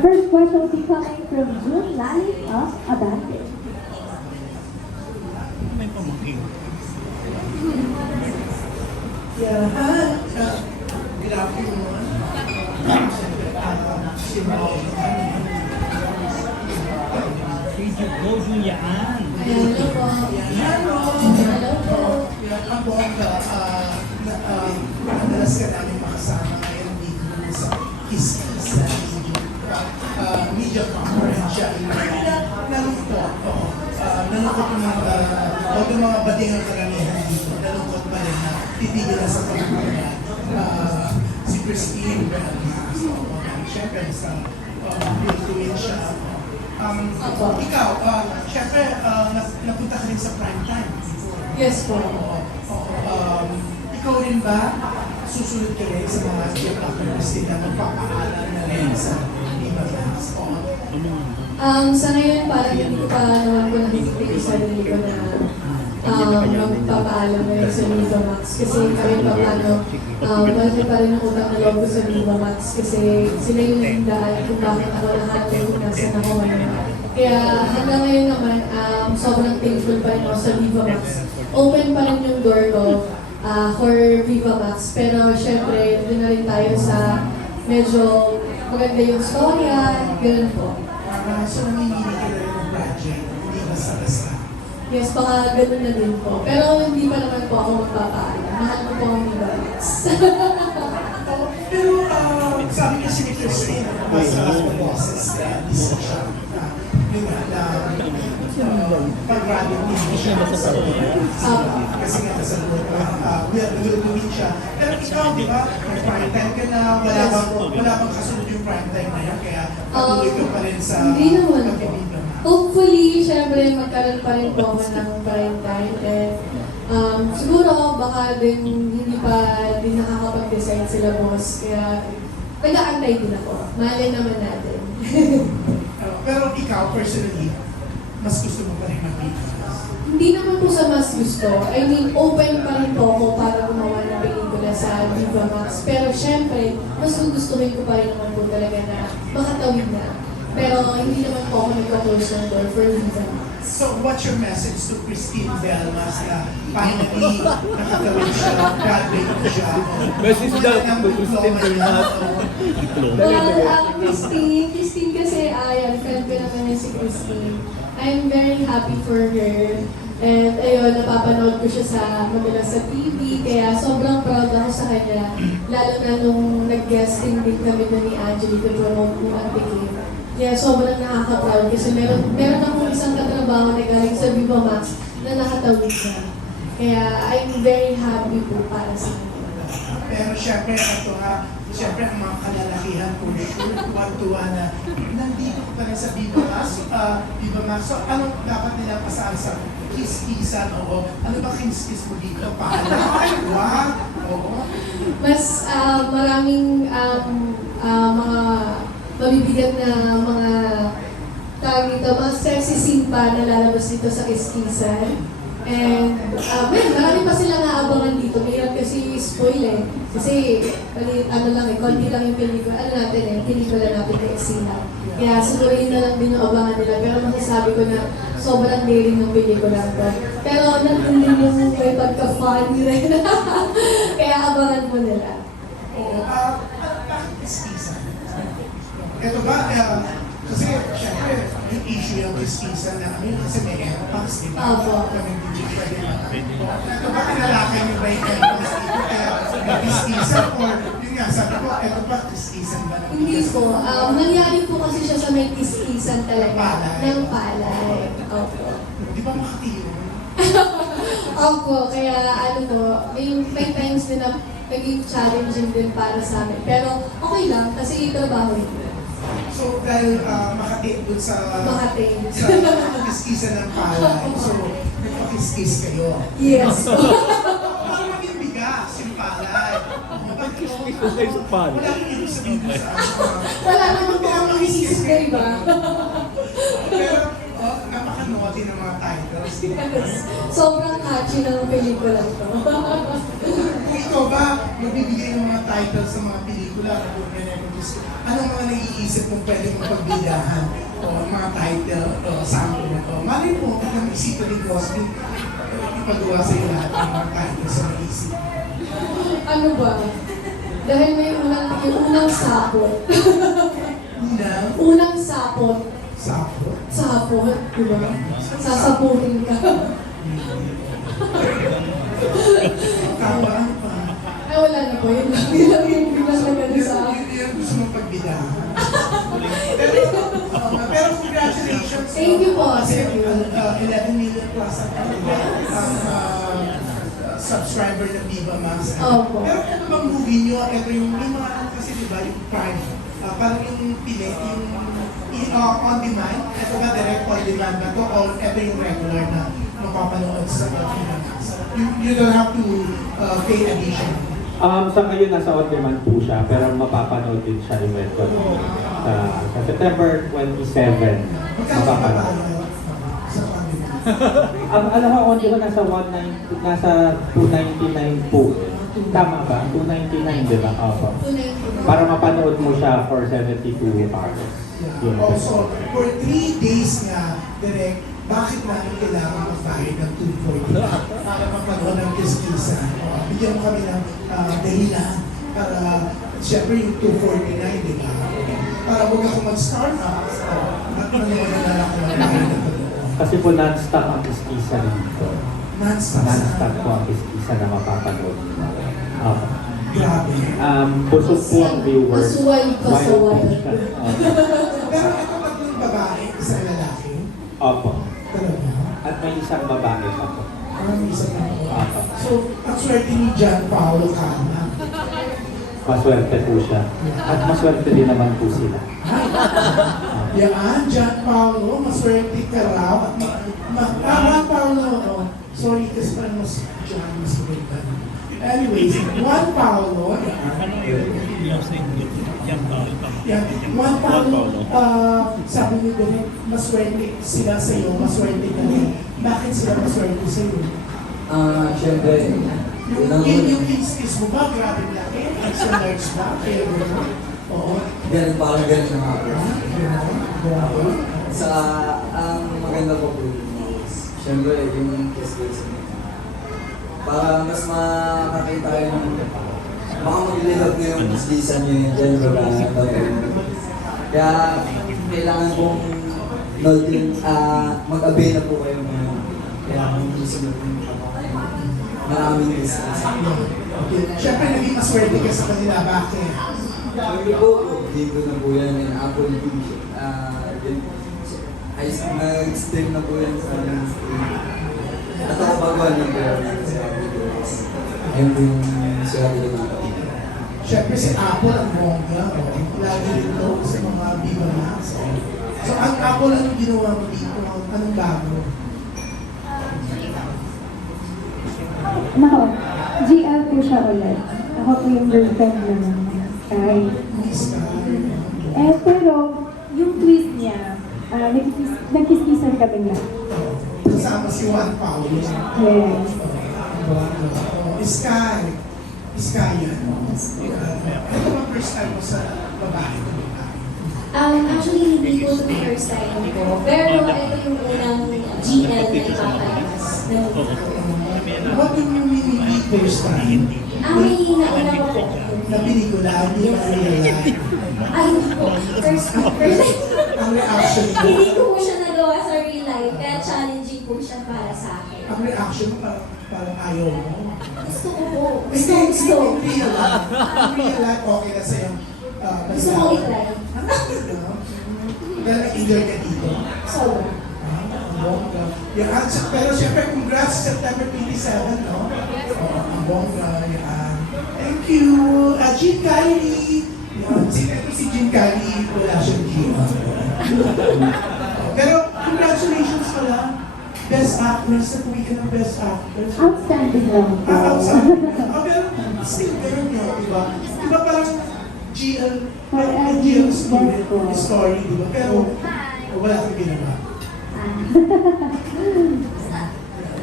Our first question will be coming from June Lalis of Abante. May pamangkin. Yeah, good afternoon. Video go yan. Hello po. Hello! Hello po. Ako ang madalas ka namin makasama ngayon dito sa Kiskisa media conference siya. Nalungkot ako. Nalungkot yung mga bading ang karamihan dito. Nalungkot pa rin na titigil na sa pagkakanya si Christine Belmas. Siyempre, sa influensya ako. Ikaw, siyempre, napunta ka rin sa prime time before. Yes po. Ikaw rin ba susunod ka rin sa mga theater na magpapaalam na rin sa Viva Max? Sa ngayon, parang hindi ko pa naman ko nakikita yung sarili ko na magpapaalam na rin sa Viva Max. Kasi kahit pa paano, malaki pa rin ang utang na loob ko sa Viva Max. Kasi sila yung dahil kung bakit ako nakatay kung nasan ako ngayon. Kaya hanggang ngayon naman, sobrang thankful pa rin ako sa Viva Max. Open pa rin yung door ko for Viva Max. Pero syempre, doon na rin tayo sa medyo maganda yung storya, gano'n po. So, namimili ka rin ng project, hindi basta-basta. Yes, baka ganun na din po. Pero hindi pa naman po ako magpapaalam. Mahal ko po ang Viva Max. Pero sabi kasi ni Christine, sa boses, isa siya, yung pag-rally hindi siya sa kasi nga nasa loob, will to meet siya. Pero ikaw, di ba, may prime time ka na, wala bang kasunod yung prime time na yan, kaya patuloy ka pa rin sa Hindi naman po. pag-ibig naman. Hopefully, syempre, magkaroon pa rin po ako ng prime time. And siguro, baka din hindi pa din nakakapag-decide sila boss. Kaya, nag-aantay din ako. Malay naman natin. Pero ikaw, personally, mas gusto mo pa rin mag-Viva Max? Hindi naman po sa mas gusto. I mean, open pa rin po ako para gumawa ng pelikula sa Viva Max. Pero syempre, mas gustuhin ko pa rin naman po talaga na makatawid na. Pero hindi naman po ako nagka-close ng door for Viva Max. So, what's your message to Christine Belmas na finally nakatawid siya, graduate siya? Message daw to Christine Belmas. Well, Christine kasi, ayan, friend ko naman yun si Christine. I'm very happy for her. And ayun, napapanood ko siya sa madalas sa TV, kaya sobrang proud ako sa kanya. Lalo na nung nag-guesting din kami na ni Angeli to promote ng Antikim. Kaya sobrang nakaka-proud kasi meron akong isang katrabaho na galing sa Viva Max na nakatawid siya. Kaya I'm very happy po para sa kanya. Pero syempre, ito nga, syempre ang mga kalalakihan po, sure, tuwan-tuwa na nandito ko pa rin sa Viva Max. Viva Max. So, anong dapat nila pasaan sa kiss-kissan? Oo. Ano ba kiss-kiss mo dito? Paala? Ay, wow! Oo. Mas maraming mga mabibigat na mga tawag dito, mga sexy scene pa na lalabas dito sa Kiskisan. And marami pa silang naabangan dito. Mayroon kasi spoil eh. Kasi ano lang eh, konti lang yung pelikula. Ano natin eh, pelikula natin na eksena. Kaya siguro yun na lang din yung abangan nila. Pero masasabi ko na sobrang daring ng pelikula ko. Pero nandun din yung may pagka-funny rin. Kaya abangan mo nila. Oo. Bakit kiss-kissan? Ito ba, kasi syempre, yung issue yung kiss-kissan na kami kasi may airpods, di ba? Opo. Kami hindi pwede na. Ito ba, tinalakay niyo ba yung airpods dito? Kaya may kiss-kissan or yun nga, sabi ko, ito ba, kiss-kissan ba? Hindi po. Nangyari po kasi siya sa may kiskisan talaga. Palay. Ng palay. Opo. Di ba makatiyo? Opo. Kaya ano po, may times din na naging challenging din para sa amin. Pero okay lang kasi trabaho yun. So, dahil makati doon sa Makati. sa kiss-kissan ng palay, so, nagpa-kiss-kiss kayo. Yes. Parang maging bigas yung palay. Kiss ko kayo sa palay. Wala akong ibig sabihin ko sa Wala naman po akong iisip na iba. Pero, napaka-naughty ng mga titles. Yes. Sobrang catchy ng pelikula ito. Kung ikaw ba, magbibigay ng mga titles sa mga pelikula, kung ganyan Miss, anong mga naiisip mong pwede mong pagbidahan o mga title o sample na to? Malay mo, kung isipan ni Cosby, ipagawa sa iyo lahat ng mga title sa naisip. Ano ba? Dahil may unang sapot. Unang sapot. Sapot? Sapot, di ba? Sasaputin ka. Kabaan pa. Ay, wala na po. Yun lang yung bilang na gano'n sa akin. Yun gusto mong pagbidahan. Pero congratulations. Thank you po. Kasi Thank you. 11 million plus ang subscriber ng Viva Max. Opo. Pero ito bang movie nyo? Ito yung mga ano kasi diba yung Prime. Parang yung pili, yung on demand. Ito ba direct on demand na to? O ito yung regular na mapapanood sa Viva Max? You don't have to pay addition. Sa ngayon, nasa on demand po siya, pero mapapanood din siya eventually. Sa September 27, Magkano ba mapapanood. sa on-demand? Alam ko, on demand nasa 299 po. Tama ba? 299, di ba? Opo. Tunay ko. Para mapanood mo siya for 72 hours. Yun. Also, for 3 days nga, direct, bakit namin kailangan magbayad ng 240 para mapanood ng kiskisa? Bigyan mo kami ng dahilan para, siyempre yung 249, di ba? Para huwag ako mag-start up at manood na lang ako magbayad ng Kasi po non-stop ang kiskisa dito. non-stop. Non-stop po ang kiskisa na mapapanood. Opo. Grabe. Busog po ang viewers. Masuway pa sa Wild po wild. siya. Pero ito tatlong babae, isang lalaki. Opo. Talaga. At may isang babae pa po. Parang isang lalaki. Opo. So, ang swerte ni John Paolo Calma. Maswerte po siya. At maswerte din naman po sila. Yan, John Paolo, maswerte ka raw. Juan Paolo, oh. Sorry, kasi parang mas John, mas maganda. Anyways, Juan Paolo, yan, Juan Paolo, sabi niyo din, maswerte sila sa'yo, maswerte ka rin. Bakit sila maswerte sa'yo? Siyempre, Yung kiss mo ba, grabe laki? Extra large ba? Kaya gano'n? Oo. ganun parang ganun na nga po. Grabe. Sa, ang maganda po po is, siyempre, yung kiss para mas makakita kayo ng baka maglilihag na yung kislisan nyo yung general kaya kailangan pong mag-avail na po kayo ngayon. Kaya kung gusto nyo po maraming kislisan. Okay. Siyempre, naging maswerte ka sa kanila. Bakit? Siyempre po, dito na po yan yung Apple TV. Nag-stream na po yan sa stream. Nakakapagawa niyo po yan sa ayun po yung swerte na po. Siyempre, si Apple ang bongga. Lagi rin to sa mga Viva Max. So, ang Apple, anong ginawa mo dito? Anong bago? Nako, GL po siya ulit. Ako po yung girlfriend naman. Sky. Miss ka? Pero, yung tweet niya, nagkiskisan kami na. Kasama si Juan Paulo. Yes. Sky. Sky yan. Ito ba first time mo sa babae? Actually, hindi po ito the first time ko. Pero ito yung unang GL na ipapalabas. What do you mean first time? May nauna ko po. Na pelikula, hindi mo realize. Ay, po. First time. Ang reaction mo, Hindi ko po siya nagawa sa real life. Kaya challenging po siya para sa akin. ang reaction mo parang ayaw mo. Gusto ko po. Gusto. Gusto. In real life, okay na sa'yo. Gusto ko i-try. Dahil nag-enjoy ka dito. Sobra. Bongga. Yan. Pero siyempre, congrats September 27, no? Ang bongga. Yan. Thank you. Jim Kylie. Yan. Ito si Jim Kylie. Wala siyang Jim. Pero congratulations pala. Best actress. Napuwi ka ng best actress. Outstanding lang po. Outside. Pero still there, no? Diba? Diba parang GL, GL story, diba? Pero wala kang ginawa.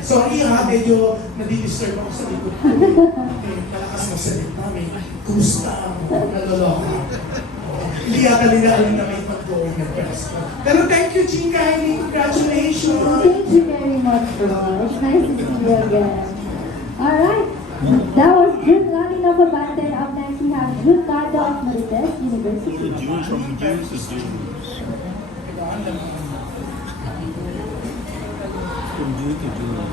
Sorry ha, medyo nadi-disturb ako sa likod ko. Okay, malakas na salita, may gusta ang naloloka. Hindi yata nila alam na may pag-going na pwesto. Pero thank you, Jean Kylie. Congratulations! Thank you very much, bro. It's nice to see you again. Alright. That was June Lani Novabate. Up next, we have June Cardo of Marites University. June from June to June. From June to June.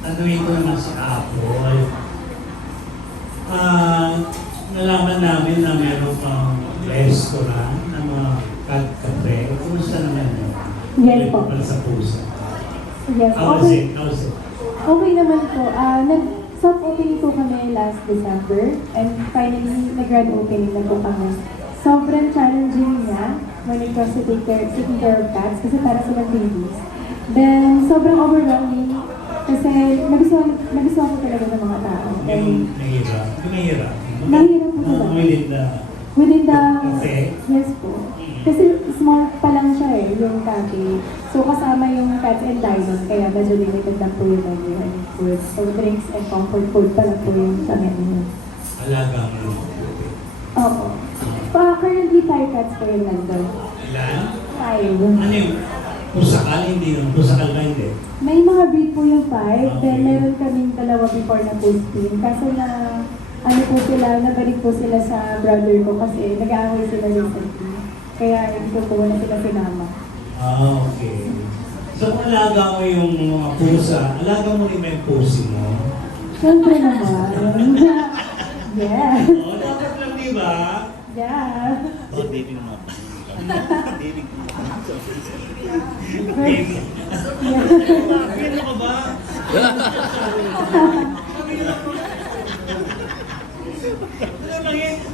Ano ito naman si Apple? Nalaman namin na meron pang restaurant na mga kape. Kumusta naman yun? Yes po. Para sa puso. Yes, How's okay. it? How's it? Okay naman po. Nag-soft opening po kami last December and finally nag-grand opening na po kami. Sobrang challenging niya when it comes to taking care of cats kasi para silang babies. Then, sobrang overwhelming kasi nagustuhan ko talaga ng mga tao. Yung mahirap. Yung mahirap. Mahirap po talaga. Within the... Okay. Yes po. Kasi small pa lang siya yung cafe. So kasama yung cats and diamond, kaya medyo limited lang po yung menu and food. So drinks and comfort food pa lang po yung sa menu. Alaga mo. Opo. Currently 5 cats po yung nandun. Ilan? 5. Ano yung pusakal? Hindi naman. Pusakal ba hindi? May mga breed po yung 5, Okay. then meron kaming dalawa before na full spin. Kaso na, ano po sila, nabalik po sila sa brother ko kasi nag-aaway sila recently. Kaya hindi ko po na sila sinama. Okay. So kung alaga mo yung mga pusa, alaga mo rin yung pusi mo. Siyempre naman. Yes. Oo, dapat lang, di ba? Yeah. Oh, dating mo. Dating mo. Ano ka ba?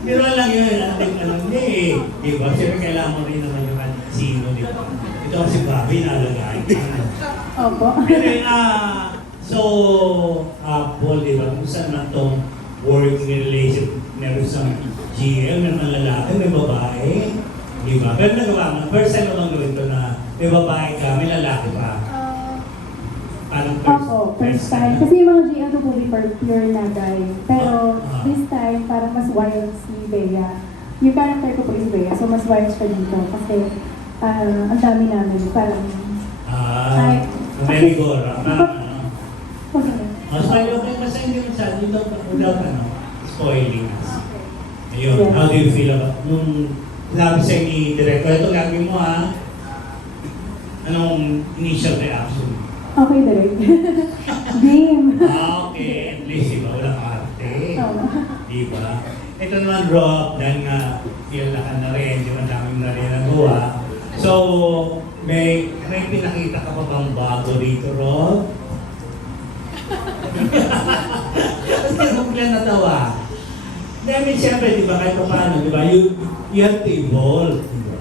Biro lang yun, ating alam niya eh. Di ba? Siyempre kailangan mo rin naman yung sino, di ba? Ito si Bobby, nalagay. Opo. Pero so, Paul, di ba? Kung saan man itong working relationship, meron sa GL, may lalaki, may babae. Di ba? Pero nagawa mo, first time mo bang gawin ito na may babae ka, may lalaki pa. Parang First time. Kasi yung mga GL ko po before pure na guy. Pero this time, parang mas wild si Bea. Yung character ko po is Bea, so mas wild siya dito. Kasi ang dami namin. Parang... merry-go-round. Okay. Okay, basta hindi mo sa without spoiling us. Ayun, Yeah. how do you feel about nung sinabi sa'yo ni Director, ito gagawin mo ha? Anong initial reaction? Okay, direct. Game. Okay, at least diba, walang arte. Oo. Diba? Ito naman, Rob, dahil nga kilala ka na rin, di ba dami na rin nagawa. So, may pinakita ka pa bang bago dito, Rob? Kasi huwag lang natawa. Dahil siyempre, di ba, kahit pa paano, di ba, you have to evolve. Diba?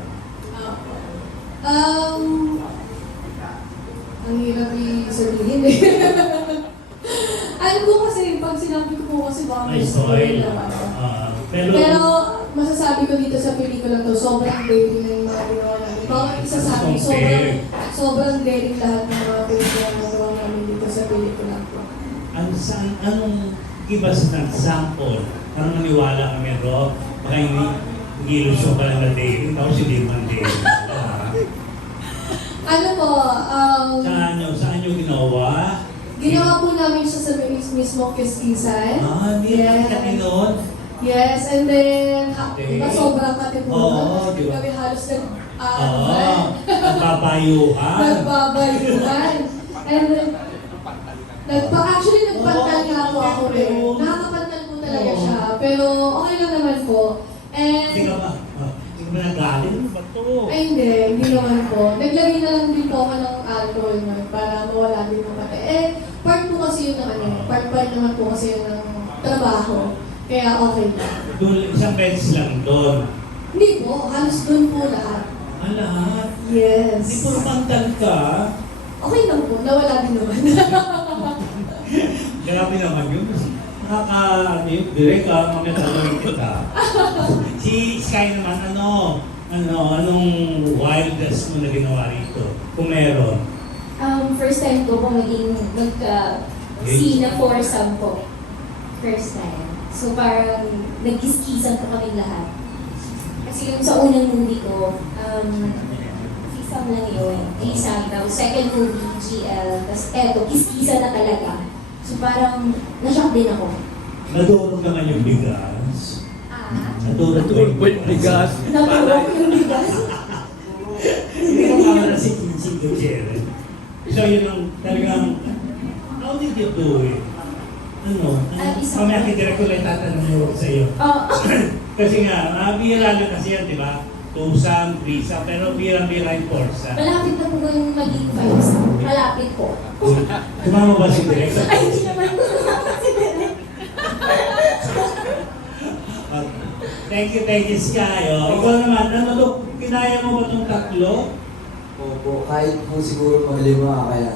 Ang hirap i-sabihin eh. Ano po kasi, pag sinabi ko po kasi baka May spoil. naman. Pero masasabi ko dito sa pelikula to, sobrang daring na yung mga ginawa namin. Bawat isa sa amin, sobrang daring lahat ng mga pelikula na nagawa namin dito sa pelikula to. anong iba sa sample? Parang maniwala kami, Rob, baka hindi ilusyon ka lang na dating, tapos hindi man dating. Ano po, Saan nyo ginawa? ginawa po namin siya sa mismo kiskisan. Hindi namin katinon. Yes, and then, Okay. diba sobrang katipunan? Oo, diba? Kami halos Nagpapayuhan. nagbabayuhan. And then, actually, nagpantal nga po ako rin. Nakakapantal po talaga siya. Pero okay lang naman po. Hindi And, ka ba? Hindi ka ba nagaling? Ano ba to? ay hindi naman po. Naglagay na lang din po ako ng alcohol nun para mawala din ng kate. Part po kasi yun ng part naman po kasi yun ng trabaho. Kaya okay lang. Doon, isang beses lang doon. Hindi po, halos dun po lahat. Lahat. Yes. Hindi puro pantal ka. Okay lang po, nawala din naman. Grabe naman yun. Direct ka, magkatalawin kita. Si Sky naman, anong wildest mo na ginawa rito? Kung meron. First time ko po naging nagka-scene na foursome po. First time. So parang nag-kiskisan po kami lahat. Kasi yung sa unang movie ko, sisam lang yun, GSAM. Tapos second movie, GL. Tapos eto, kiskisa na talaga. So parang, na-shock din ako. Nadurog naman yung bigas. Nadurog Nadurog po yung bigas. Natulog yung bigas. Hindi ko kamala si Quincy Gutierrez. So yun ang talagang, how did you do it? Mamaya kitira ko lang tatanong mo sa iyo. Oh, Kasi nga, bihira na kasi yan, di ba? Tusang, threesome, pero bihirang-bihira yung forsa. malapit na po yung maging 5. Malapit po. Tumama ba si Direk? Ay, hindi naman po si Derek. Thank you, Sky. Oh. Ikaw naman, ano to? Kinaya mo ba itong tatlo? Opo, kahit po siguro maglima kaya.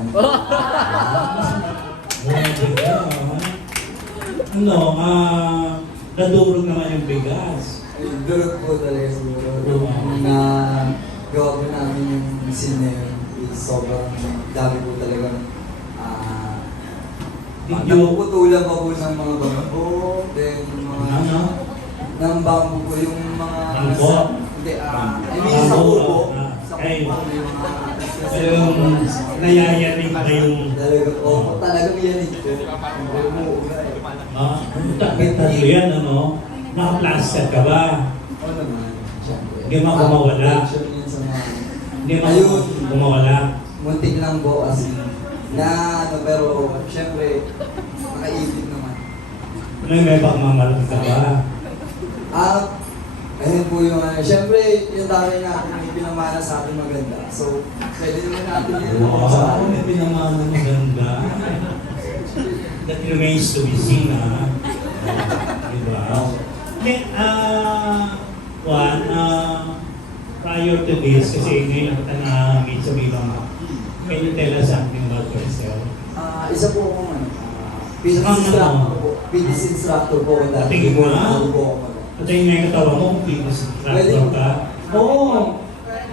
Nadurog naman yung bigas. Ay, durog po talaga siguro. Yung na gawa po namin yung scene na yun is sobrang dami po talaga. Napuputulan pa po ng mga bangko, then mga Ano? ng bangko po yung mga Bangko? Hindi, I mean sa kubo. Sa Ay. kubo may mga Yung nayayanig na yung... talaga po, talagang yanig po. Umuuga eh. Tatlo yan, ano? Naka-plaster ka ba? Oo naman, syempre. Hindi mo kumawala. Action yun sa mga Hindi mo Ayun. kumawala. muntik lang po kasi na ano, pero syempre nakaibig naman. May pagmamalaki ka ba? Ayun po yung syempre yung dami natin may pinamana sa atin maganda. So, pwede naman natin yun sa Wow, may pinamana maganda. That remains to be seen, ha? Diba? Then, prior to this, kasi ngayon kita na-meet sa Viva, can you tell us something about yourself? Isa po akong fitness instructor po. Fitness instructor po ako dati. Tingin mo na? Ano po ako Patayin nga yung katawan mo kung fitness instructor ka. Oo!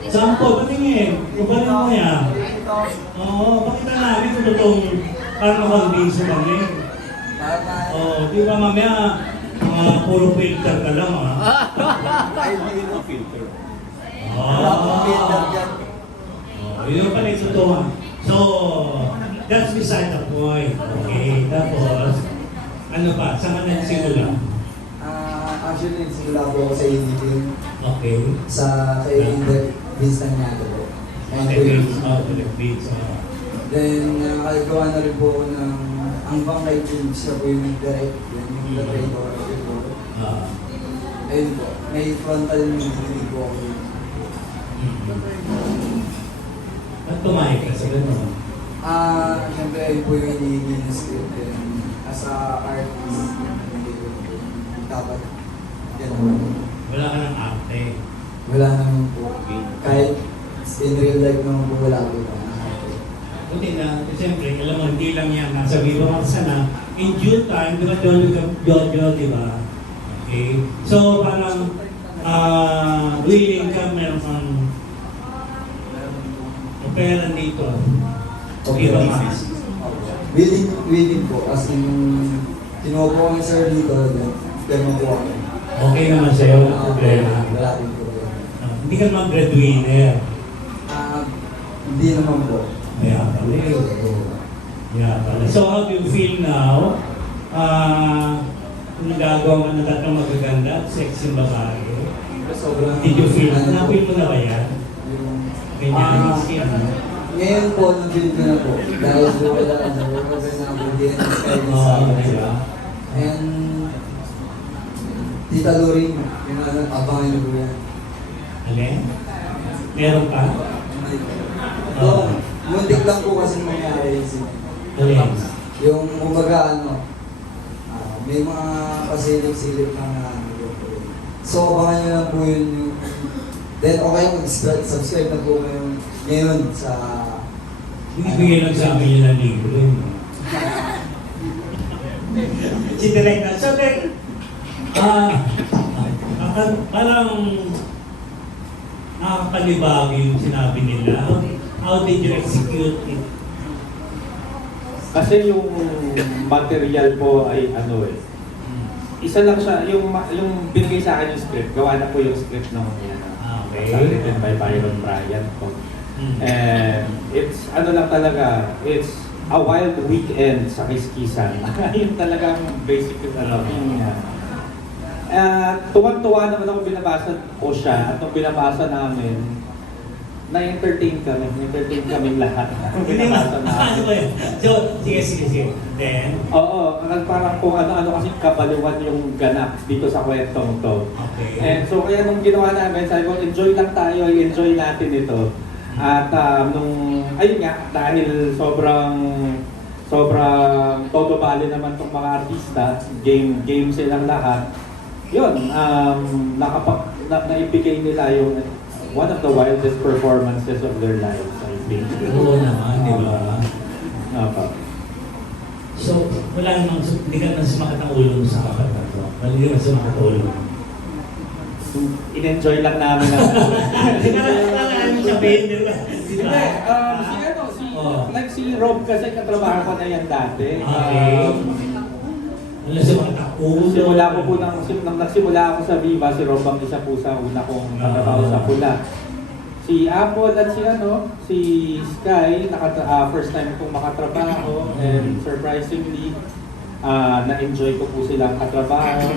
Sample, patingin. Kubalin mo yan. Oo, pakita namin kung totoong parang makonvince mo kami. Oo, di ba mamaya, puro filter ka lang, ha? Ay, hindi mo filter. Wala pong filter dyan. Yun yung pala yung totoo. So, that's beside the point. Okay, tapos, ano pa, saan ka nagsimula? Actually, nagsimula po ako sa ADP. Okay. Sa kay Vince Tanyado po. And po Okay, yung- beats. Then, nakagawa na rin po ako ng ang bangkay tubes na po yung direct, yung narrator po. Ayun po, may frontal meeting po ako. At tumahay ka sa gano'n? Siyempre ayun po yung hinihingi ng script. Then, as a artist, hindi ko dapat gano'n. Wala ka ng arte. Wala naman po. Kahit in real life naman po wala po. Buti na, siyempre, alam mo, hindi lang yan. Nasa Viva Max na, in due time, di ba, Jojo, di ba? Okay? So, parang, willing ka, meron kang opera dito. Viva Max. Willing po. As in, kinuha po kami sir dito, gano'n po ako. Okay naman sa'yo, ang problema. Wala din po. Hindi ka mag-breadwinner. Hindi naman po. Kaya pala eh. Kaya pala. So, how do you feel now? Kung nagagawa mo na tatlong magaganda at sexy babae, Sobrang did you feel? Na-feel mo na ba yan? Yung, Ganyan yung skin, ano? ngayon po, na-feel ko na po. Dahil po kailangan na po kasi na-abudin kayo sa Oo, akin. diba? And, Tita Loring, yung ano, abangan niyo po yan. Alin? Meron pa? So, muntik lang po kasi mangyari yun. Alin? Yung kumbaga may mga pasilip-silip na so, abangan nyo lang po yun yung then okay, mag-subscribe na po kayo ngayon sa Bigyan lang sa amin yun ng libro. Si Direk na. So, Direk, parang nakakalibago yung sinabi nila. How did you execute it? Kasi yung material po ay ano eh, isa lang siya, yung binigay sa akin yung script, gawa na po yung script nung Okay. written by Byron Bryant po. And it's, ano lang talaga, it's a wild weekend sa Kiskisan. Yun talagang basic yung meaning niya. Tuwan-tuwa naman ako binabasa ko siya at nung binabasa namin, na-entertain kami lahat. Binabasa Ano namin. ba yun? So, sige. Then, Oo, parang kung ano-ano kasi kabaliwan yung ganap dito sa kwentong to. okay. And so kaya nung ginawa namin, sabi ko, enjoy lang tayo, enjoy natin ito. At ayun nga, dahil sobrang todo bali naman tong mga artista, game silang lahat. Yun, naibigay nila yung one of the wildest performances of their lives, I think. Oo naman, di ba? Opo. So, wala namang, hindi ka nang sumakat ang ulo sa kapat na to. Hindi ka sumakat ang ulo. In-enjoy lang namin ang Hindi ka lang sabihin, di ba? Hindi, Oh. like si Rob kasi katrabaho ko na yan dati. Okay. Wala sumakat ang ulo. Simula ko po nang nagsimula ako sa Viva, si Rob ang isa po sa una kong katrabaho sa Pula. Si Apple at si Sky, first time kong makatrabaho and surprisingly, na-enjoy ko po silang katrabaho.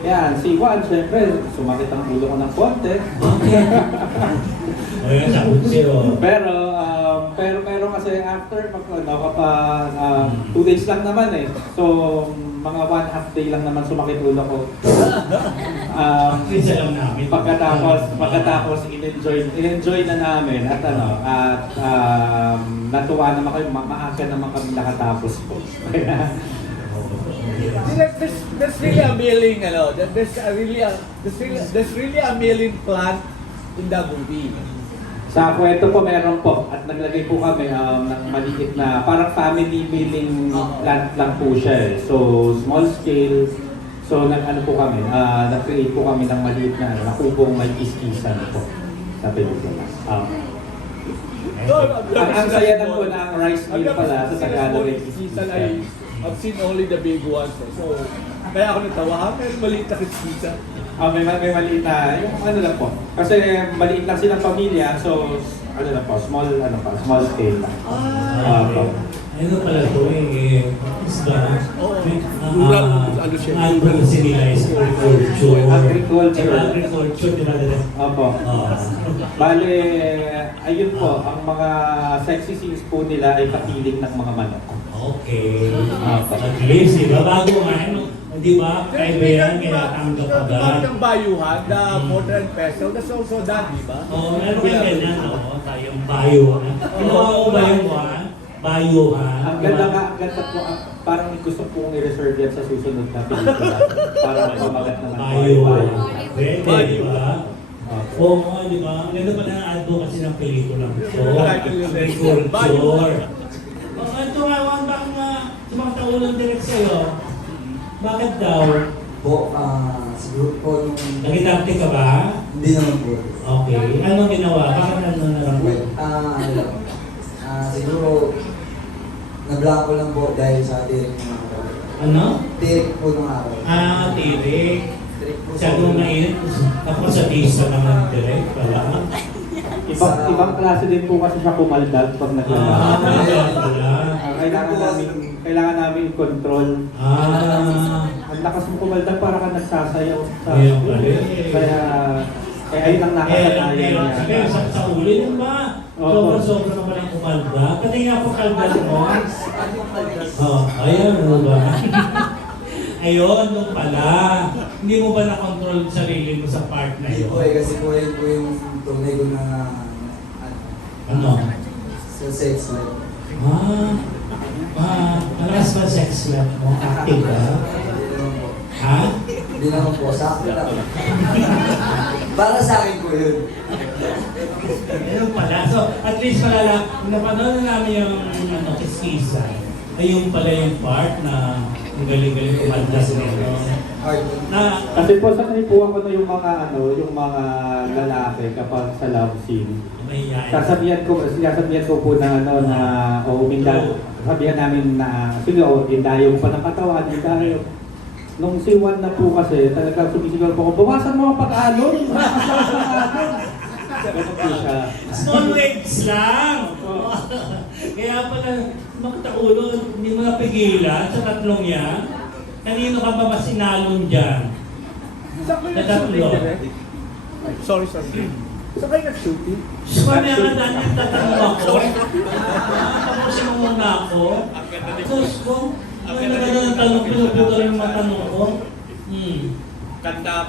Yan, si Juan, syempre, sumakit ang ulo ko ng konti. Okay. Ayun, sa zero. Pero kasi after, kapag 2 days lang naman eh. So, mga 1/2 day lang naman sumakit ulo ko. Isa lang namin. Pagkatapos in-enjoy na namin at natuwa naman kayo, maaga naman kami nakatapos po. There's really a milling, there's really a milling plant in the movie. Sa kwento po meron po at naglagay po kami ng maliit na parang family milling plant lang po siya eh. So small scale. So nag-ano po kami, nag-create po kami ng maliit na nakubong may kiskisan po sa pelikula. Ang saya lang po na ang rice meal pala sa Tagalog ay Season kiskisan. I've seen only the big ones. So, kaya ako natawa, pero maliit na kiskisa. May maliit na, yung ano lang po. Kasi maliit lang silang pamilya, so small scale lang. Ano pala ito isda. Rural, ano siya? Album kasi nila is agriculture. Agriculture. Agriculture, di ba? Opo. Bale, ayun po, ang mga sexy scenes po nila ay patiling ng mga manok. Okay. At least, di ba? Bago nga, di ba? Kaiba yan, kaya tanggap agad. Ang bayuhan, the modern peso, that's also that, di ba? Oo, meron kayo ganyan, no? Tayong bayuhan. Kinuha ko bayuhan. Bayuhan. Ang ganda po, parang gusto pong i-reserve yan sa susunod na pelikula. Para mamagat naman. Bayuhan. Pwede, di ba? Oo nga, di ba? Ang ganda pala ng advocacy ng pelikula. Agriculture. Ito nga, Juan, bakit nga sumakataulang direct sa'yo? Bakit daw? Po, siguro po nung... Nagitarte ka ba? Hindi naman po. Okay. Anong ginawa? Bakit ano naramdaman? Ano lang. Siguro, nablanko lang po dahil sa tirik ng araw. Ano? Tirik po ng araw. Tirik. Tirik po Masyado mainit. Tapos sa tisa naman direct pala. Ibang klase din po kasi siya kumaldag pag naglalaban. Kaya pala. Kailangan namin i-control. Ang lakas mo kumaldag para ka nagsasayaw. Kaya pala. Kaya ayun ang nakasanayan Kaya niya. sa uli yun ba? Sobra ka palang kumalda. Pati nga po kaldas mo. Ayan, ano ba? Ayun, nung pala. Hindi mo ba na-control sarili mo sa part na Hindi yun? po kasi po yun po yung tunay ko na Ano? sa sex life. Alas ba sex life mo? Active ka? Hindi naman po. Ha? Hindi naman po. Sakto lang. Para sa akin po yun. Ayun pala. So, at least pala, napanood na namin yung kiskisa. Ayun pala yung part na ang galing-galing kumaldas nito. Hard. Kasi po sanay po ako na yung mga lalaki kapag sa love scene. Mahihayin. Sasabihan ko po na sabihan namin na sige, indayo pa ng katawan, indayo. nung si Juan na po kasi, talagang sumisigaw po ako, bawasan mo ang pag-alon! Bawasan mo ang alon! Ganun po siya. Small waves lang. Kaya pala, magtaulo, hindi mo napigilan sa tatlong yan. Kanino ka ba mas sinalon dyan? Saan kayo Sa tatlo. nag-shooting din eh? Ay, sorry. Saan kayo nag-shooting? Kaya nga dahil nagtatanong ako. Tapusin mo muna ako. Tapos ko, may naganda ng tanong, pinuputo yung mga tanong ko. Kanda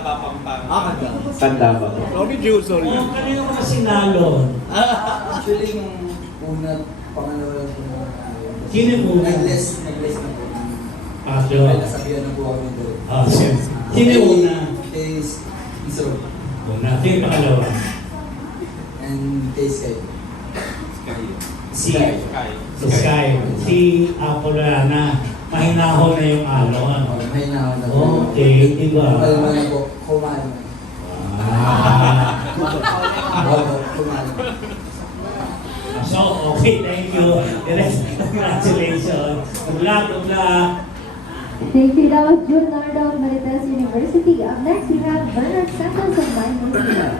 papampang. Kanda. Tanda ba? Sorry, Jules, sorry. Oh, kanino ka mas sinalon? Actually, yung una, pangalawa ko na Sino yung una? nag-less na po. Ah, Kaya sure. nasabihan na po ako nito. Ah, sino yung una? Kay Iso. Una. Sino yung pangalawa? And kay Sky. Si Sky. Si Apolana. Mahinahon na yung alon. May naon na Okay, diba? Kumalma na po. Kumalma. Ah. Kumalma. So, okay, thank you. The rest, congratulations. Good luck, good luck. Thank you, that was June Nardo of Marites University. Up next, we have Bernard Santos of Mind Museum.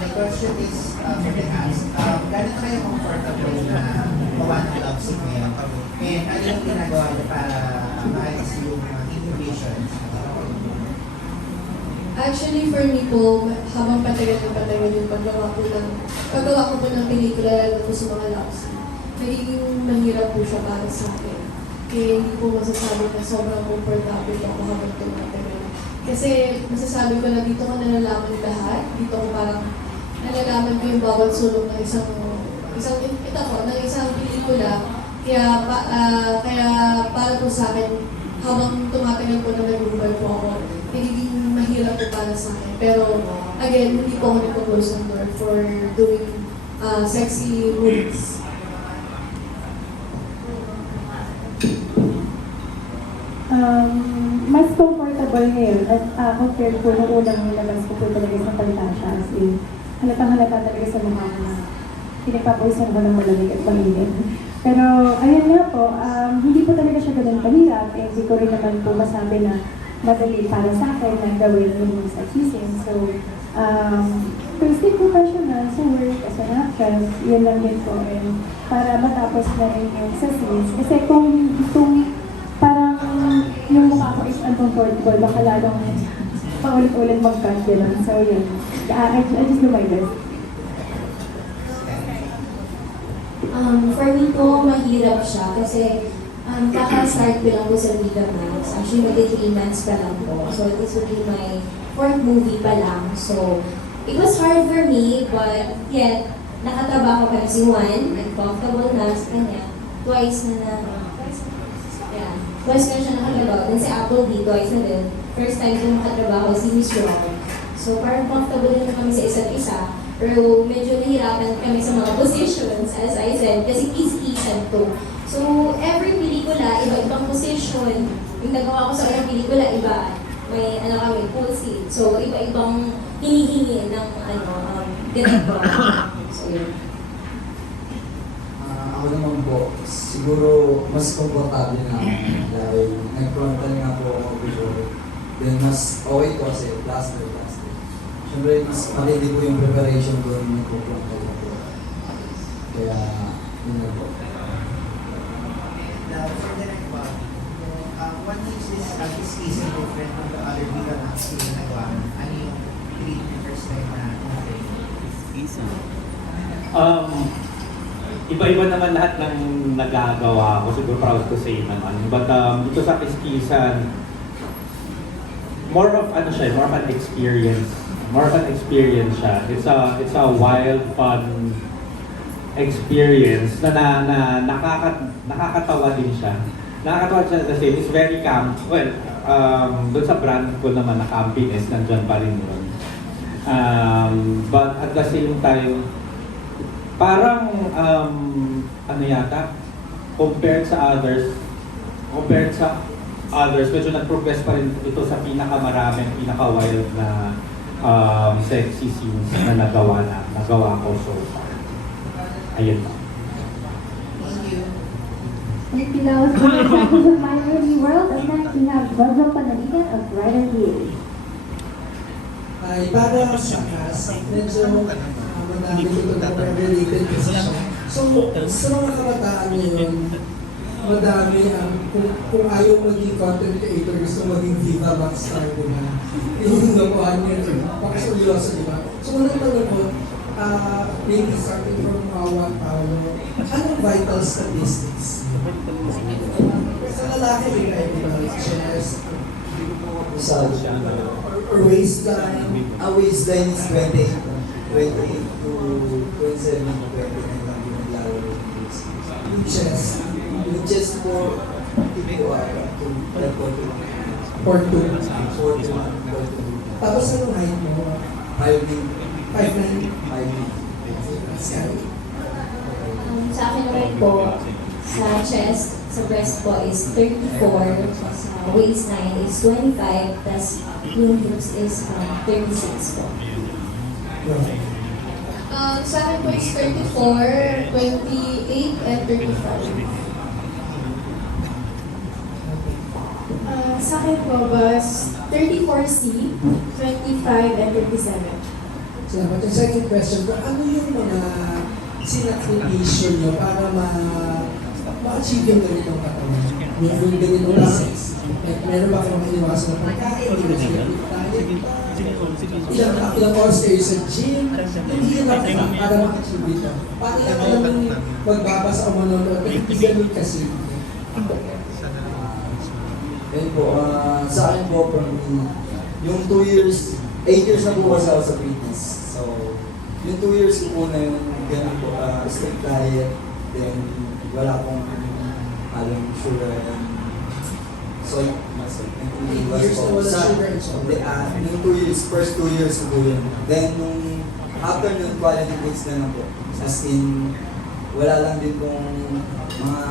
The question is, gano'n kayo comfortable na gawa ng love scene ngayon? And ano yung ginagawa niyo para maayos yung inhibitions? Actually, for me po, habang patagal yung paggawa ko po ng pelikula, lalo po sa mga love scene, nagiging mahirap po siya para sa akin. Kaya hindi po masasabi na sobrang comfortable ako habang tumatagal. Kasi masasabi ko na dito ko nalalaman lahat, dito ko parang nalalaman ko yung bawat sulok ng isang pelikula. Kaya para po sa akin, habang tumatagal po na nag-ubay po ako, nagiging mahirap po para sa akin. Pero again, hindi po ako nag-close ng door for doing sexy movies. Mas comfortable ngayon at compared po nung unang nilabas ko po talaga sa Pantasya, as in, halatang-halata talaga sa mukha ko na pinagpapawisan ko ng malamig at mainit. Pero ayun nga po, hindi po talaga siya ganun kahirap, eh hindi ko rin naman po masabi na madali para sa akin na gawin yung sexism. So, to stay professional sa work as an actress, yun lang din po. And para matapos na rin yung sa scenes. Kasi kung parang yung mukha ko is uncomfortable, baka lalong paulit-ulit mag-cut yun. So yun, I just do my best. For me po, mahirap siya kasi kaka-start ko lang po sa Viva Max. Actually, mag-3 months pa lang po. So, this will be my 4th movie pa lang. So, it was hard for me, but yet, nakatrabaho pa si Juan, comfortable na sa kanya. Twice na siya nakatrabaho. Then si Applebee, twice na din. First time ko makatrabaho si Miss Ron. So, parang comfortable na kami sa isa't isa. Pero medyo nahirapan kami sa mga positions, as I said, kasi kiss-kissan to. So, every pelikula, iba-ibang position. Yung nagawa ko sa unang pelikula, iba. May, kami, full seat. So, iba-ibang hinihingi ng, director. So, yun. Ako naman po, siguro mas komportable na ako dahil nag-frontal nga po ako before. Then mas okay ko kasi plaster. Siyempre, mas matindi po yung preparation ko nung nag-frontal ako. Kaya, yun na po. Now, for the next one, what makes this season different from the other Viva Max season na gawa? Ano yung first time na Iba-iba naman lahat ng nagagawa ko, siguro proud to say naman. But dito sa Kiskisan, more of an experience. More of an experience siya. It's a wild, fun experience na nakakatawa din siya. Nakakatawa siya kasi it's very camp. Well, doon sa brand ko naman na campiness, nandyan pa rin yun. But at the same time, parang, compared sa others, medyo nag-progress pa rin ito sa pinakamaraming, pinaka-wild na sexy scenes na nagawa ko so far. Ayun lang. Thank you. Thank you. That was the examples of My Early World. And next we have Jojo Panaligan of Rider View. Ay, para sa cast, medyo madami ito na related kasi siya. So, sa mga kabataan ngayon, madami ang, kung ayaw maging content creator, gusto maging Viva Max star, di ba? Yung nakuhaan niya rin, pakasulyoso, di ba? So, unang tanong ko, maybe starting from Juan Paulo, anong vital statistics? Sa lalaki, di ba? Di ba? Chest, Massage. or waistline, Waistline is 28 to 27 to 29 lang yung naglalaro ng waistline. yung chest, Yung chest po, ito to 4'2". 41. Tapos anong height mo? 5'9". 5'9". Sky. Sa akin naman po, sa chest, sa breast po is 34, sa waistline is 25, tas yung hips is 36 po. Sa akin po is 34, 28, and 35. Sa akin po was 34C, 25, and 37. Salamat. Yung second question ko, ano yung mga sinakripisyon nyo para ma-achieve yung ganitong katawan? Yung ganitong process? Like, meron ba kayong iniwasan na pagkain? Hindi ba ilang oras kayo sa gym? Hindi hirap ka para ma-achieve ito. Paano lang alam yung magbabasa o manonood? Hindi ganun kasi. Yan po, sa akin po, from yung 2 years, 8 years na po kasi ako sa fitness. So, yung 2 years ko po na yung ganun po, strict diet, then wala pong alam sugar and soy, Years na wala sugar and salt. yung 2 years, first 2 years ko po yun. Then, nung after nun, quality fix na lang po. As in, wala lang din pong mga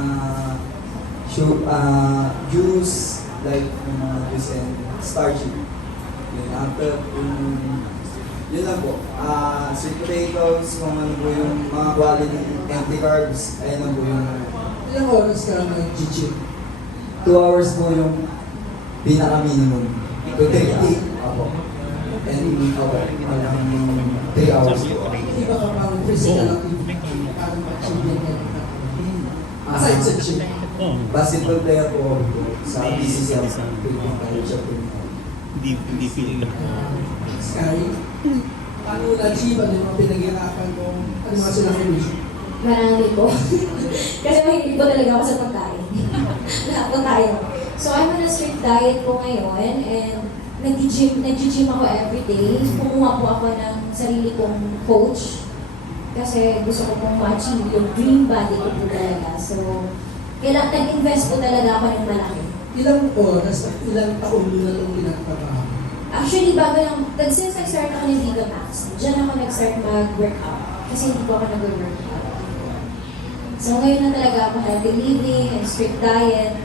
juice, like yung mga juice and starchy. Then after, yun lang po. Sweet potatoes, kung ano po yung mga quality empty carbs, ayun lang po yung Ilang oras ka nag-gym? 2 hours po yung pinaka-minimum. To 38, ako. And okay, parang 3 hours po. Hindi ba ka pang physical activity? Parang ma-achieve yung ganitong katawan? Aside sa gym. Basketball player po ako sa PCCL, Philippine College of Hindi feeling na. Sky, paano na-achieve? Ano yung mga pinaghirapan mo? Ano mga sinakripisyon? Marami po. Kasi mahilig po talaga ako sa pagkain. Lahat po tayo. So I'm on a strict diet po ngayon and nag-gym ako everyday. Kumuha po ako ng sarili kong coach kasi gusto ko pong ma-achieve yung dream body ko po talaga. So, nag-invest po talaga ako ng malaki. Ilang oras at ilang taon mo na itong pinagtrabaho? Actually, bago lang, since nag-start ako ng Viva Max, dyan ako nag-start mag-workout. Kasi hindi po ako nag-workout. So ngayon na talaga ako healthy living and strict diet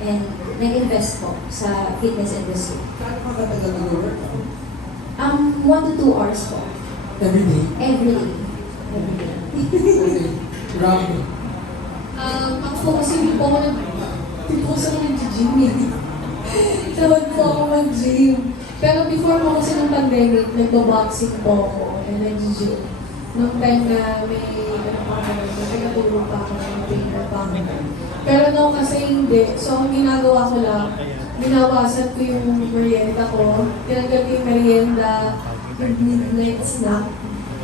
and nag-invest po sa fitness industry. Kano ka katagal nag-workout? 1 to 2 hours po. Every day? Every day. Every day. Okay. Grabe. Ako po kasi hindi po ako nag-gym eh. Tawag po ako mag-gym. Pero before po kasi ng pandemic, nagbo-boxing po ako and nag-gym. Nung time na may nagkatulong pa ako ng trainer pa ako. Pero no, kasi hindi. So, ang ginagawa ko lang, binawasan ko yung merienda ko. Tinanggal ko yung merienda, yung midnight snack.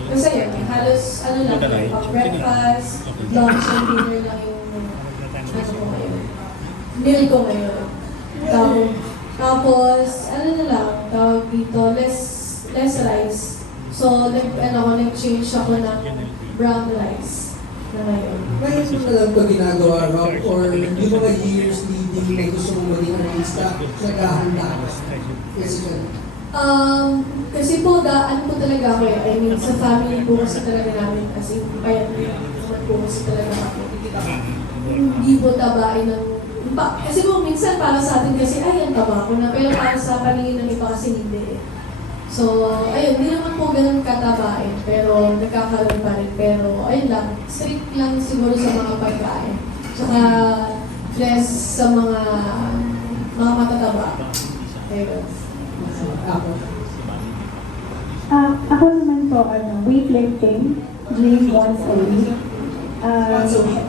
Kasi yan, halos ano lang, pang breakfast, lunch and dinner lang yung ano ko ngayon. Meal ko ngayon. Tapos, ano na lang, tawag dito, less rice. So, nag-change ako ng brown rice na ngayon. Ngayon mo na lang ito ginagawa, Rob? Or yung mga years leading na gusto mong maging artista, naghahanda ka? Physical. Kasi po, ano po talaga ako eh. I mean, sa family po kasi talaga namin, kasi payat naman po kasi talaga ako. Hindi po tabain ng... Kasi po, minsan para sa atin kasi, ay, ang taba ko na. Pero para sa paningin ng iba kasi hindi eh. So, ayun, hindi naman po ganun katabain. Pero nagkakaroon pa rin. Pero, ayun lang, strict lang siguro sa mga pagkain. Tsaka, dress sa mga matataba. Ayun. Ako. Ako naman po, weightlifting, gym once a week. Once a week?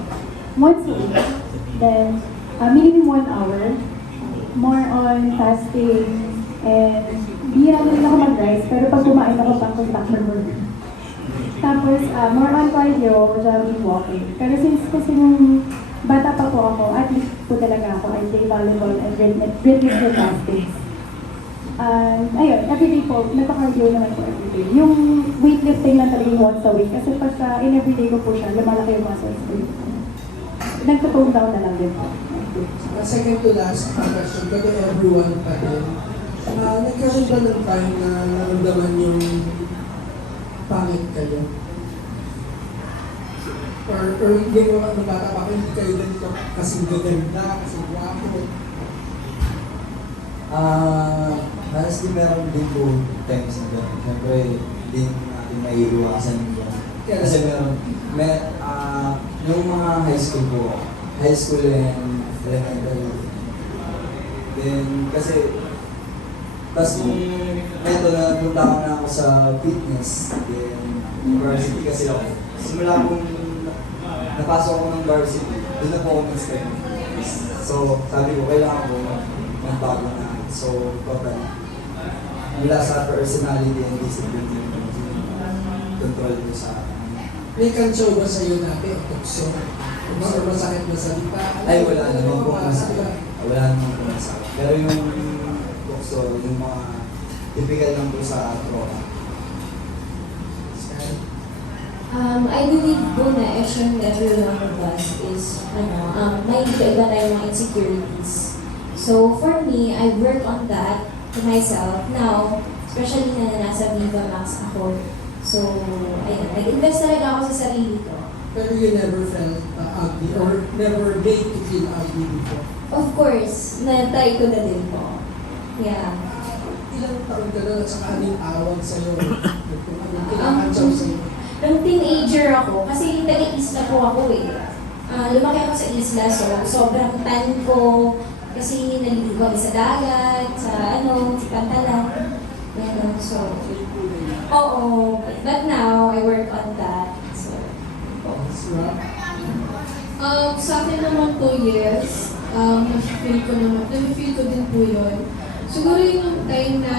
Once a week. Then, minimum 1 hour. More on fasting and di naman ako mag-rice, pero pag kumain ako pang contact burger. Tapos, more on cardio, jogging, walking. Pero since kasi nung bata pa po ako, athlete po talaga ako. I play volleyball and rhythmic gymnastics. Ayun, everyday po, nagpa-cardio naman po everyday. Yung weightlifting lang talaga yung once a week. Kasi pagka in everyday ko po siya, lumalaki yung muscles ko. Nagpa-tone down na lang din po. Second to last question, pero everyone pa din. Nagkaroon ba ng time na naramdaman yung pangit kayo? Or hindi mo nung bata pa kayo, hindi kayo ganito kasing gaganda, kasing guwapo? Honestly, meron din po times na gano'n. Siyempre, hindi natin maiiwasan yun. Kasi yung mga high school po, high school and elementary. Then, kasi, tapos nung ito na punta ko na ako sa fitness, then, university kasi ako. Simula kong napasok ako ng varsity, doon na po ako nag-spend. So, sabi ko, kailangan ko magbago na. So, total. Mula sa personality and discipline, control ko sa May kanso ba sa'yo dati o tukso? Or masakit na salita? ay, wala naman po masakit. Wala naman po masakit. Pero yung tukso, yung mga typical lang po sa trauma. I believe po na each and every one of us is, may iba tayong mga insecurities. So for me, I work on that to myself now, especially na nasa Viva Max ako. So, ayun, nag-invest talaga ako sa sarili ko. Pero you never felt ugly or never made to feel ugly before? Of course, na-try ko na din po. Yeah. Ilang taon ka na at saka anong awag sa'yo? Anong kinakantsaw sa'yo? Nung teenager ako, kasi taga-isla po ako eh. Lumaki ako sa isla, so sobrang tan ko. Kasi naliligo kami sa dagat, sa sa Pantalan. Ganun, so, oo. But now, I work on that. So, Sa akin naman po, yes. Nafe-feel ko din po yun. Siguro yung time na,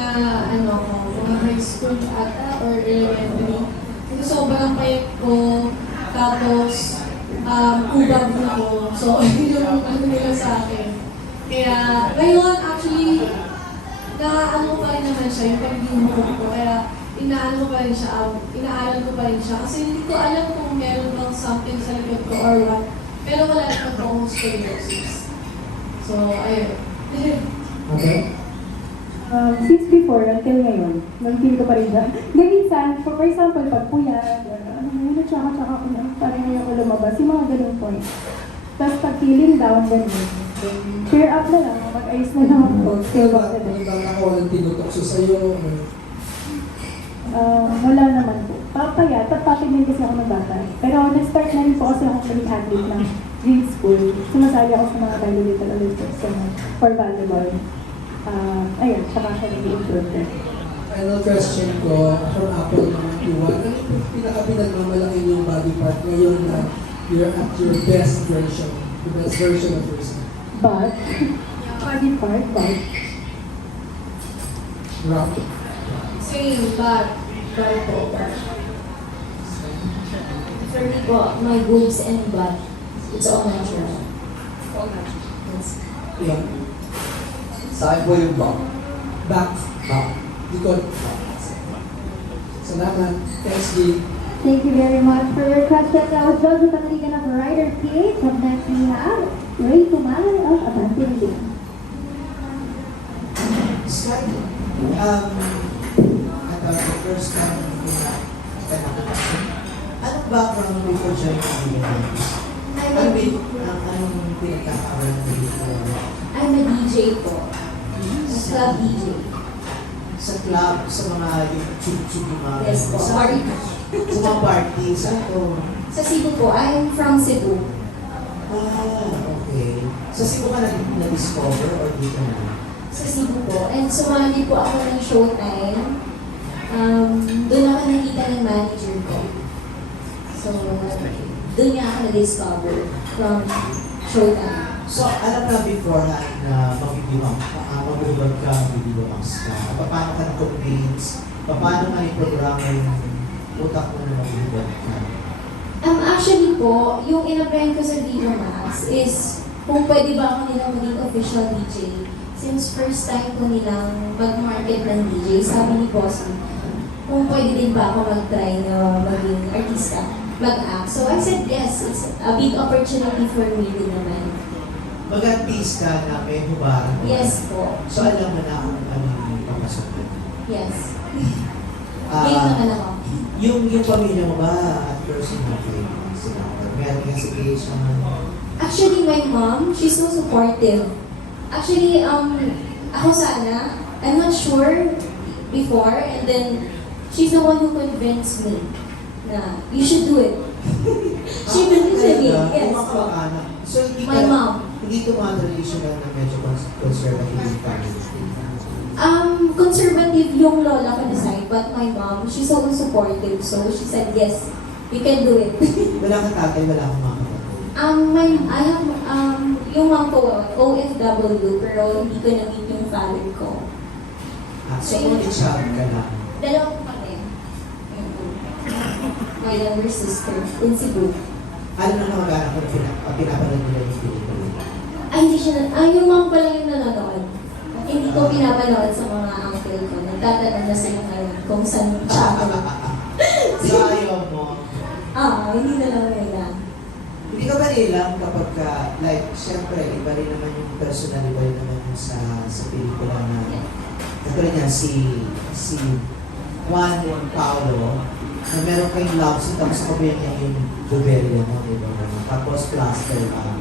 mga high school ata or elementary. Kasi sobrang payat ko, tapos, kubag na ko. So, yun yung nila sa akin. Kaya, ngayon, actually, naano pa rin naman siya, yung pag-humor ko. Kaya, inaaral ko pa rin siya. Kasi hindi ko alam kung meron bang something sa likod ko or what. Pero wala naman po akong scoliosis. So, ayun. Okay. Since before, until ngayon, nag-feel ko pa rin siya. Minsan, for example, pag puyat, tsaka ko na, parang ngayon ko lumabas, yung mga ganun points. Tapos pag feeling down, ganun. Cheer up na lang, mag-ayos na lang ako. Still Diba, confident. ako walang tinutokso sa'yo? Wala naman po. Papayat, tapos din kasi ako ng bata. Pero nag-start na rin po kasi ako maging athlete ng grade school. Sumasali ako sa mga bilateral Olympics for volleyball. Ayun, saka siya nag-improve. Final question ko from Apple naman to one. Ano yung pinaka-pinagmamalaki yung body part ngayon na you're at your best version? The best version of yourself? But, body part, but, Rock. Same, but po. for me po, my boobs and butt, it's all natural. Yes. Yeah. Sa akin po yung back. Back. Back. Likod. Salamat. Thanks, Dee. Thank you very much for your question. That was Joseph Panaligan of Rider PH. Up next, we have Ray Tumal of Abante Media. Sky, the first time anong background mo before joining the anong pinagkakaroon mo before? I'm a DJ po. Club DJ. Sa club, sa mga YouTube yung mga Yes po. sa mga parties, ano? Sa Cebu po. I'm from Cebu. Okay. Okay. Sa Cebu ka na-discover or dito na? Sa Cebu po. And sumali po ako ng Showtime. Doon ako nakita ng manager ko. So, doon niya ako na-discover from Showtime. So, alam na beforehand na mag-video ka, mag-video ka. Paano ka na-convince? Paano ka ni-programa yung utak mo na mag-video ka? Actually po, yung in-apply ko sa Viva Max is kung pwede ba ako nilang maging official DJ. Since first time ko nilang mag-market ng DJ, sabi ni Boss, kung pwede din ba ako mag-try na maging artista, mag-act. So I said yes, it's a big opportunity for me din naman. Mag-artista na may hubaran mo. Yes po. So, alam mo na kung ano yung papasok mo. Yes. Ah, Game naman ako. yung pamilya mo ba at first yung famous sila? Meron yung si Paige naman. Actually, my mom, she's so supportive. Actually, ako sana, I'm not sure before, and then she's the one who convinced me na you should do it. She believed in me, yes. Kumakaanak. So, hindi My mom. Hindi tumatradisyon na medyo conservative yung family. Conservative yung lola ko na side, but my mom, she's so supportive, so she said, yes, you can do it. Wala kang tatay, wala kang mama. I have, yung mom ko, OFW, pero hindi ko na-meet yung father ko. So, only child ka lang. Dalawang kami. My younger sister, in Cebu. Ano na kamag-anak ko na pinapanood nila yung pelikula? Ay, hindi siya yung mom pala yung nanonood. Hindi ko pinapanood sa mga uncle ko. Nagtatanong na sila ngayon kung saan yung channel. So, ayaw mo. Hindi na lang nila. Hindi ka ba nilang kapag ka, like, syempre, iba rin naman yung personal, iba rin naman yung sa pelikula na, katulad niya, si Juan Paulo, na meron kayong love scene, tapos kabayan niya yung buberya mo, diba? Tapos plaster lang.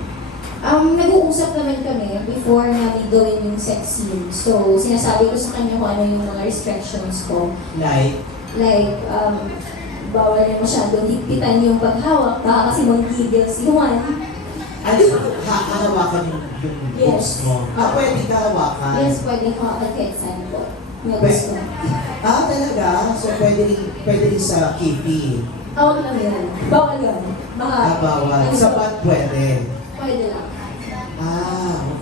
Nag-uusap naman kami before namin gawin yung sex scene. So, sinasabi ko sa kanya kung ano yung mga restrictions ko. Like, Bawal na masyadong higpitan yung paghawak, baka kasi manggigil si Juan. ano hahawakan yung boobs mo? Pwede ka hawakan? Yes, pwede hawakan kahit saan po. May Pwede. gusto. Talaga? So, pwede rin sa KP? Huwag lang yun. Bawal yun. Baka, Bawal. Sa bad pwede? Pwede lang.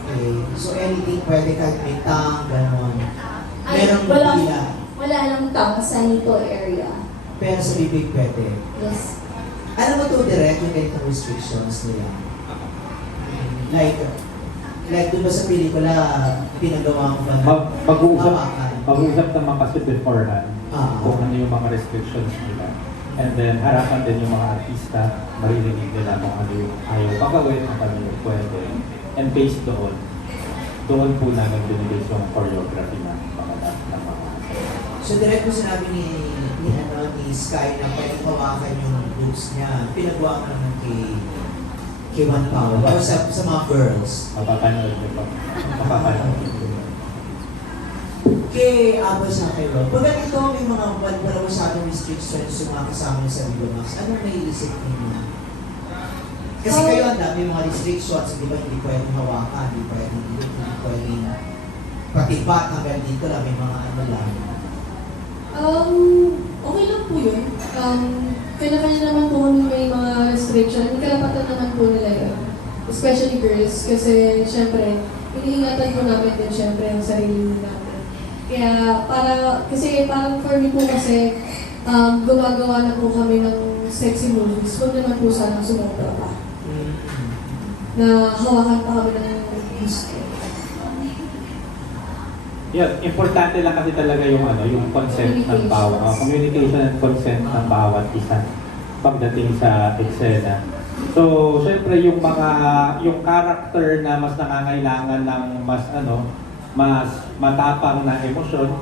Okay. So, anything pwede kahit may tang, gano'n. Merong wala pila. lang tang sa nipple area. Pero sa bibig pwede. Yes. Ano mo to direct yung ganitong restrictions nila? Like doon ba sa pelikula, pinagawa mo ba na hawakan? Mag-uusap naman kasi beforehand kung ano yung mga restrictions nila. And then, harapan din yung mga artista, maririnig nila kung ano yung ayaw pagawin, kung ano yung pwede. And based doon po namin binibase yung choreography ng mga. So direct mo sinabi ni Sky na pwede hawakan yung boobs niya. Pinagawa mo naman kay Juan Paulo or sa mga girls. Mapapanood nyo pa. Mapapanood nyo. Kay Apple sa kay Rob. Pag ganito may mga wala masyadong restrictions sa mga kasama sa Viva Max, anong naiisip niyo? Kasi kayo ang dami mga restrictions, di ba hindi pwedeng hawakan, hindi pwedeng patipat hanggang dito lang, may mga ano lang. Okay lang po yun. Kanya-kanya naman po may mga restriction. Karapatan naman po nila yun. Especially girls. Kasi syempre, iniingatan po namin din syempre ang sarili namin. Kaya kasi parang for me po kasi gumagawa na po kami ng sexy movies. Huwag naman po sana sumobra pa. Na hawakan pa kami ng gusto. Yan, importante lang kasi talaga yung yung consent ng bawat communication and consent ng bawat isa pagdating sa eksena. So, syempre yung character na mas nangangailangan ng mas matapang na emosyon,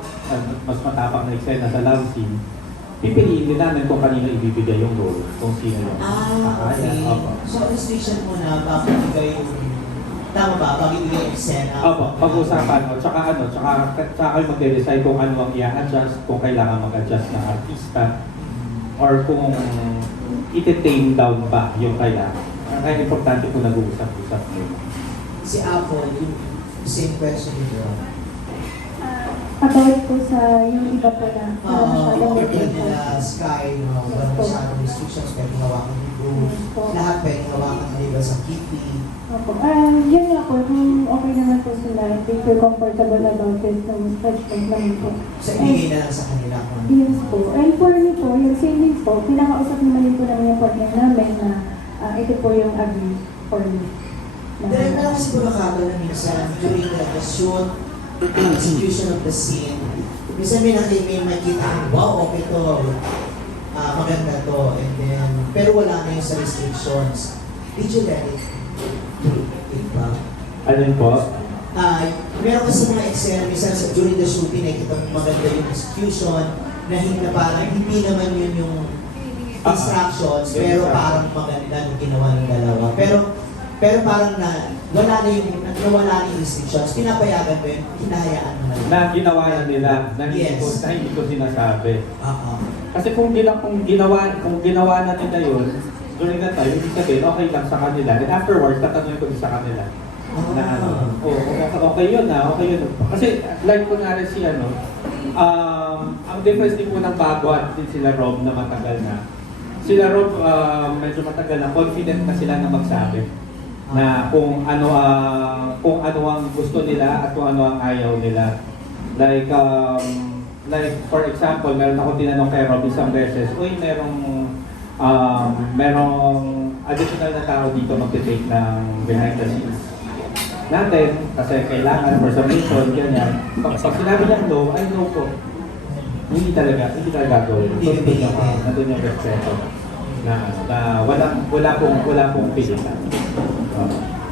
mas matapang na eksena sa love scene, pipiliin din namin kung kanino ibibigay yung role, kung sino yung Okay. So, restriction mo na bakit ibigay yung tama ba? Bakit ibigay yung eksena? Opo, pag-usapan mo. Tsaka kayo magde-decide kung ano ang i-adjust, kung kailangan mag-adjust ng artista, or kung iti-tame down ba yung kailangan. Ang importante po nag-uusap-usap po. Si Apple, yung same question nito. About po sa yung iba po na masyadong Tulad meditation. nila Sky, walang masyadong restrictions, pwede hawakan ng group. Lahat pwede hawakan ng iba sa kitty. Opo. Yun nga po, kung okay naman po sila, if they feel comfortable about it, so stretch lang po. Sa ibigay na lang sa kanila kung Yes po. And for me po, yung savings po, pinakausap naman din po namin yung partner namin na ito po yung agree for me. Dahil na lang kasi pagkakataon na minsan during the shoot, execution of the scene, minsan may makita, wow, okay to, maganda to, and then, pero wala na yung sa restrictions. Did you let it ba? Alin po? Meron kasi mga eksena, minsan sa during the shooting, nakikita mo maganda yung execution, na parang hindi naman yun yung instructions, pero parang maganda yung ginawa ng dalawa. Pero parang wala na yung restrictions, pinapayagan mo yun, hinahayaan mo na yun. Na ginawa na nila, na Yes. hindi ko sinasabi. Oo. Kasi kung ginawa na nila yun, during that time, ibig sabihin, okay lang sa kanila. And afterwards, tatanungin ko din sa kanila. Na ano, okay yun okay yun. Kasi like ko nga rin si ang difference din po ng bago at din sila Rob na matagal na. Sila Rob, medyo matagal na, confident na sila na magsabi na kung ano ang gusto nila at kung ano ang ayaw nila. Like for example, meron akong tinanong kay Rob isang beses, uy, merong additional na tao dito mag-take ng behind the scenes natin kasi kailangan for some reason, ganyan. Pag sinabi niya no, ay no po. Hindi talaga gagawin. Nandun yung respeto na wala pong pilitan.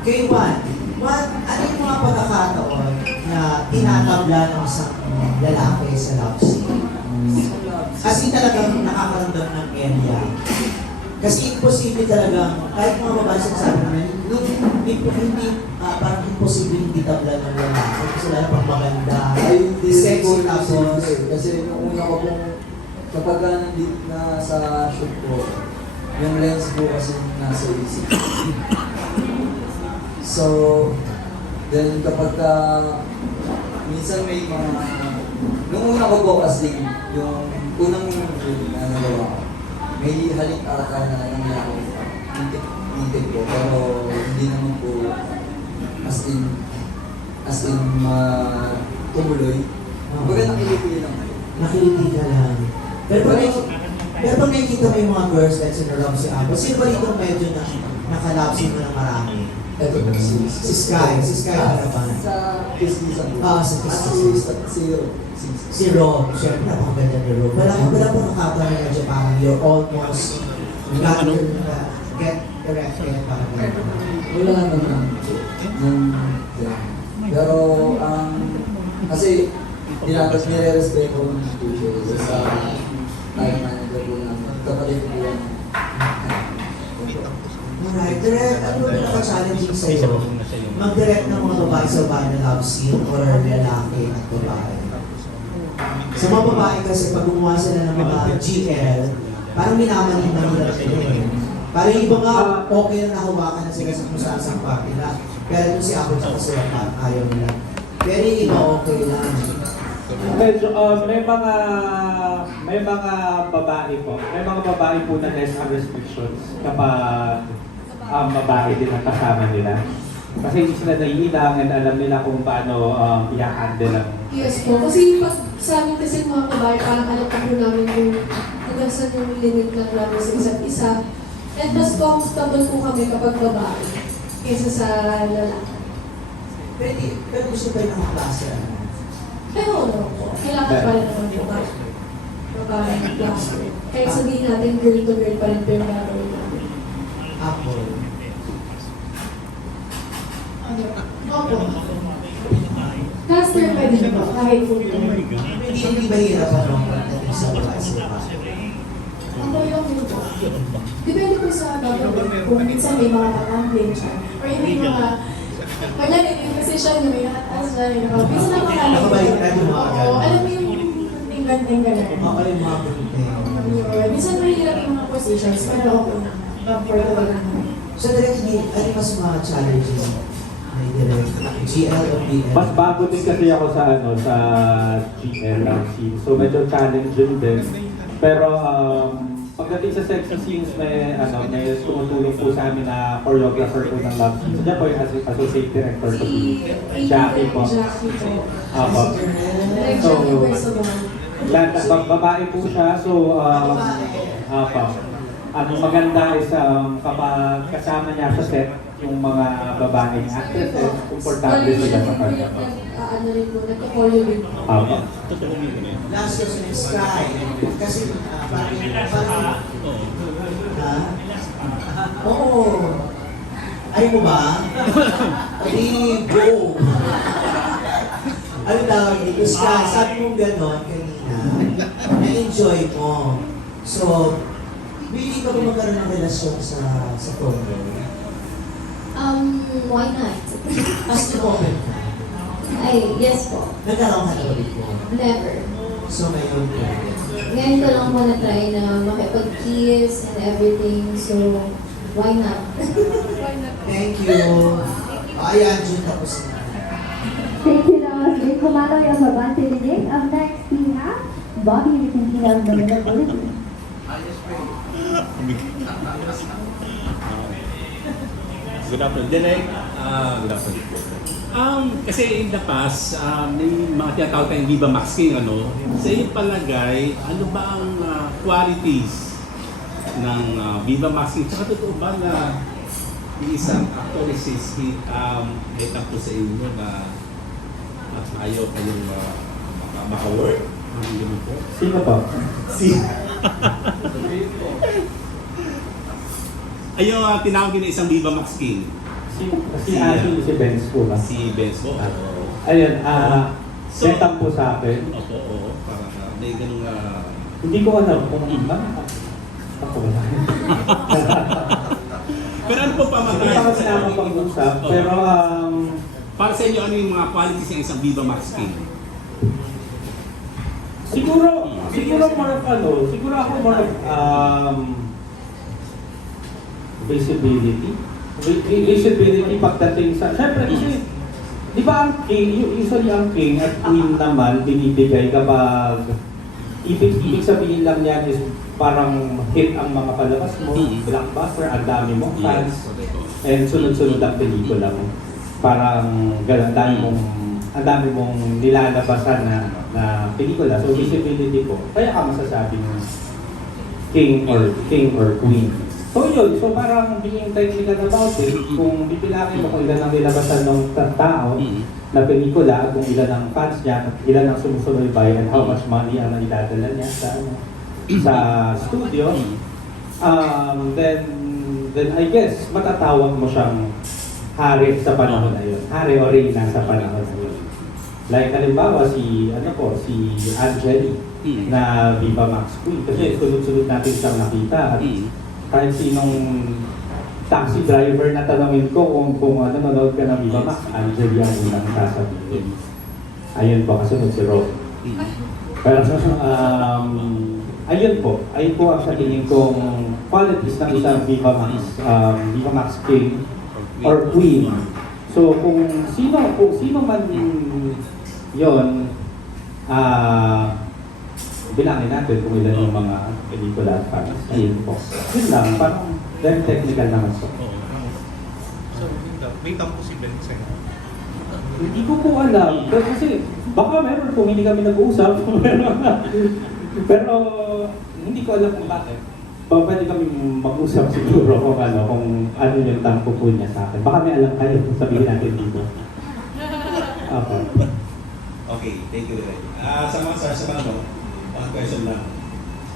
Kay Juan, ano yung mga pagkakataon na tinatabla ng isang lalaki sa love scene? Kasi talagang nakakaramdam ng area. Kasi imposible talagang, kahit mga babae sabi namin, hindi parang imposible hindi tabla ng lalaki. Kasi lalo pang maganda, sexy tapos. Kasi nung una ko pong kapag nandito na sa shoot ko, yung lens ko kasi nasa isip. So, then kapag minsan may mga, nung una ko po kasi yung unang film na nagawa ko, may halik ata na nangyari intip ko, pero hindi naman po as in tumuloy. Baga nakiliti lang ako. Nakiliti ka lang. Pero pag nakikita mo yung mga girls like si Rob, si Apple, sino ba dito medyo nakalapsin mo ng marami? Ito po si Si Sky Harapan. Sa Kiss-Kissan po. Sa Kiss-Kissan. Si Rob, syempre napakaganda ni Rob. Wala pa nakakatawa na medyo parang you're almost get erected parang Wala naman. Pero, kasi, nire-respeto ko ng studio sa time manager ko ng kapatid ko yan. Alright, ano ba naka-challenging sa'yo? Mag-direct ng mga babae sa bahay na love scene or lalaki at babae? Sa mga babae kasi pag gumawa sila ng mga GL, parang minamanin na nila sila. Parang yung iba nga, okay na nahawakan na sila sa kung saan sa party na. Pero ito si Apple sa kasi ayaw nila. Pero yung iba okay lang. Medyo, may mga babae po. May mga babae po na less ang restrictions kapag babae din ang kasama nila. Kasi hindi sila naiilang and alam nila kung paano i-handle ang... Yes po. Kasi pag sa amin kasi mga babae, parang alam po namin yung hanggang saan yung limit lang namin sa isa't isa. And mas comfortable po kami kapag babae kaysa sa lalaki. Pero gusto pa yung mga klase. Pero ano po, kailangan pa rin naman po babae ng klase. Kaya sabihin natin girl to girl pa rin po yung gagawin namin. Apple. Opo. Caster pa din po, kahit po ito. Hindi ba hirap ano pagdating sa babae sa babae? Ako yung po. Depende po sa gagawin. Kung minsan may mga nakambling siya. Or may mga... Wala rin yung position na may nakataas siya. Minsan Nakabalik na yung mga Oo, alam mo yung tinggan-tinggan. Okay yung mga bunting. Minsan mahirap yung mga positions, pero okay na. Comfortable naman. So direct, ano mas mga challenges na direct? GL o BL? Mas bago din kasi ako sa sa GL ang scene. So medyo challenging din. Pero pagdating sa sexy scenes, may tumutulong po sa amin na choreographer po ng love scenes. Diyan po yung associate director ko si Jackie po. Jackie po. Apo. Direct So, Jackie Persoban. babae po siya. So, apo. Ang maganda is kapag kasama niya sa set, yung mga babaeng actresses, komportable sila sa kanya. Ano rin po, nagko-choreo rin po. Apo. Last question is Sky. Kasi parang... Ha? Oo. Ayaw mo ba? Ay, go! Ano tawag dito? Sky, sabi mo gano'n kanina, na-enjoy mo. So, willing ka ba magkaroon ng relasyon sa Tondo? Why not? As to open ka. Ay, yes po. Nagkaroon ka na ulit mo. Never. So, ngayon ka. Ngayon ko lang muna try na makipag-kiss and everything, so why not? Thank you. Ayan, June, tapos na. Thank you naman, Ray Kumaloy of Abante Dinig. Up next, we have Bobby Vicentina of Manila Philippines. Good afternoon. Direk, good afternoon. Kasi in the past, may mga tinatawag tayong Viva Max King, ano? Sa iyong palagay, ano ba ang qualities ng Viva Max King? Tsaka totoo ba na yung isang actress is hit up po sa inyo na at ayaw kayong maka-work? Ang ganun po? Sino po? Ayun, tinawag din na isang Viva Max King. Actually, si Benz po ba? Si Benz po. Ayun, So- set up po sa akin. Opo, oo. Parang may ganung Hindi ko alam kung ako wala. pero ano po Hindi pamagat? pa kasi namin pag-usap, pero Para sa inyo, ano yung mga qualities ng isang Viva Max King? siguro more of siguro ako more of visibility. Visibility pagdating sa, syempre kasi, di ba ang king, usually ang king at queen naman binibigay kapag ibig sabihin lang yan is parang hit ang mga palabas mo, blockbuster, ang dami mong fans, and sunod-sunod ang pelikula mo. Parang gano'n, ang dami mong nilalabasan na pelikula. So visibility po, kaya ka masasabing king or queen. So yun, so parang being technical about it, kung bibilangin mo kung ilan ang nilabasan ng tao na pelikula, kung ilan ang fans niya, at ilan ang sumusubaybay, and how much money ang naidadala niya sa studio, then I guess matatawag mo siyang hari sa panahon na yun. Hari o reyna sa panahon na yun. Like halimbawa si Angeli na Viva Max Queen, kasi sunod-sunod natin siyang nakita at kahit sinong taxi driver na tanongin ko kung nanonood ka ng Viva Max, Angeli ang unang sasabihin. Ayun po, kasunod si Rob. Pero ayun po ang sa tingin kong qualities ng isang Viva Max King or Queen. So kung sino man yun, bilangin natin kung ilan yung mga pelikula at fans. Ayun po. Yun lang, parang very technical naman po. So, may tampo si Ben sa'yo. Hindi ko po alam. Kasi baka meron kung hindi kami nag-uusap. Pero hindi ko alam kung bakit. Pwede kami mag-usap siguro kung ano yung tampo po niya sa akin. Baka may alam kayo kung sabihin natin dito. Okay, thank you. Sa mga stars naman, one question lang.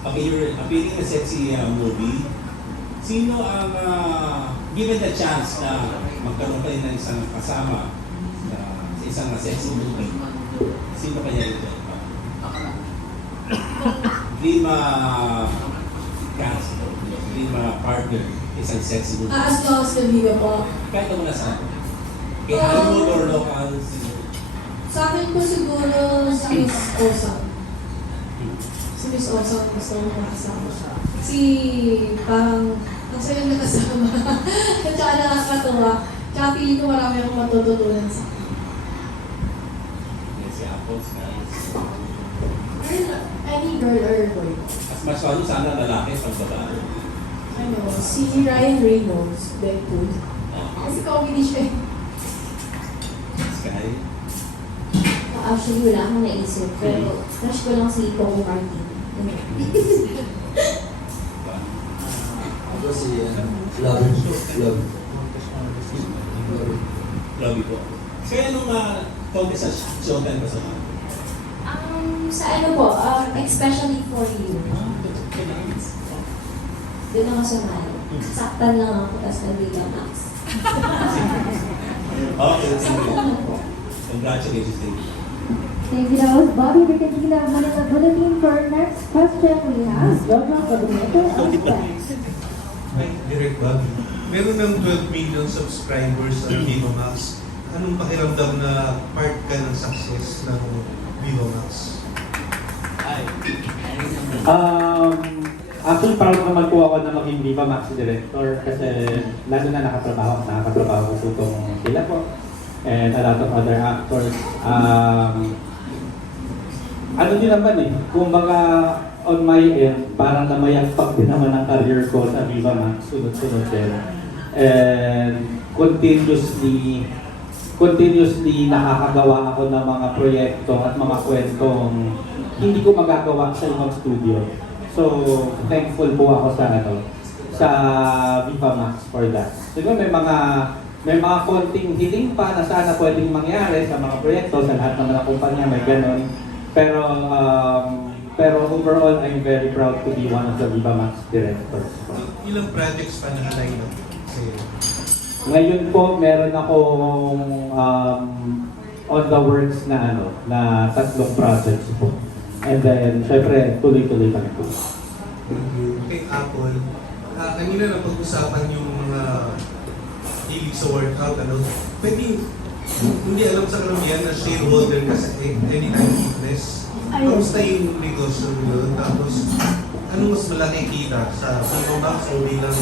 Okay, you're appearing in a sexy movie. Sino ang given the chance na magkaroon kayo ng isang kasama sa isang sexy movie? Sino kaya ito? Dream cast, dream partner, isang sexy movie. As long as nabida po. Kahit naman na saan. Kay Hollywood or local siguro. Sa akin po siguro si Miss Osam. Si Miss Osam gusto ko makasama siya. Kasi parang Ang saya na kasama. At saka nakakatawa. Tsaka feeling ko marami akong matututunan sa Si Apple, guys. any girl or boy. Mas masyado sana lalaki pag babae. Ano, si Ryan Reynolds, Deadpool. Kasi comedy siya. Sky. Actually, wala akong naisip. Pero crush ko lang si Coco Martin. Ako si Love. Love. Love you po. Kaya nung contest sa Showtime ba sa mga? Sa ano po, especially for you. Doon ako sumali. Saktan lang ako, tapos nag-Viva Max. Okay, Saktan lang po. congratulations to you. Thank you, that was Bobby Ricardina of Manila Bulletin. For our next question, we have Jojo Cabinete of Flex. Ay, Direct Bobby. Meron ng 12 million subscribers sa Viva Max. Anong pakiramdam na part ka ng success ng Viva Max? Actually, proud naman po ako na maging Viva Max director kasi lalo na nakakatrabaho ko po itong sila po and a lot of other actors. Ano din naman kumbaga on my end, parang namayagpag din naman ang career ko sa Viva Max, sunod-sunod din. And continuously nakakagawa ako ng mga proyekto at mga kwentong hindi ko magagawa sa ibang studio. So, thankful po ako sa Viva Max for that. Siguro may mga konting hiling pa na sana pwedeng mangyari sa mga proyekto, sa lahat naman ng kumpanya may ganon. Pero overall, I'm very proud to be one of the Viva Max directors. Ilang projects pa na-line up sa'yo? Ngayon po, meron akong on the works na na 3 projects po. And then, syempre, tuloy-tuloy kami po. Kay Apple, kanina na pag-usapan yung mga hilig sa workout, pwede hindi alam sa karamihan na shareholder ka sa Anytime Fitness. Kamusta yung negosyo nyo? Tapos, anong mas malaki kita sa Viva Max o bilang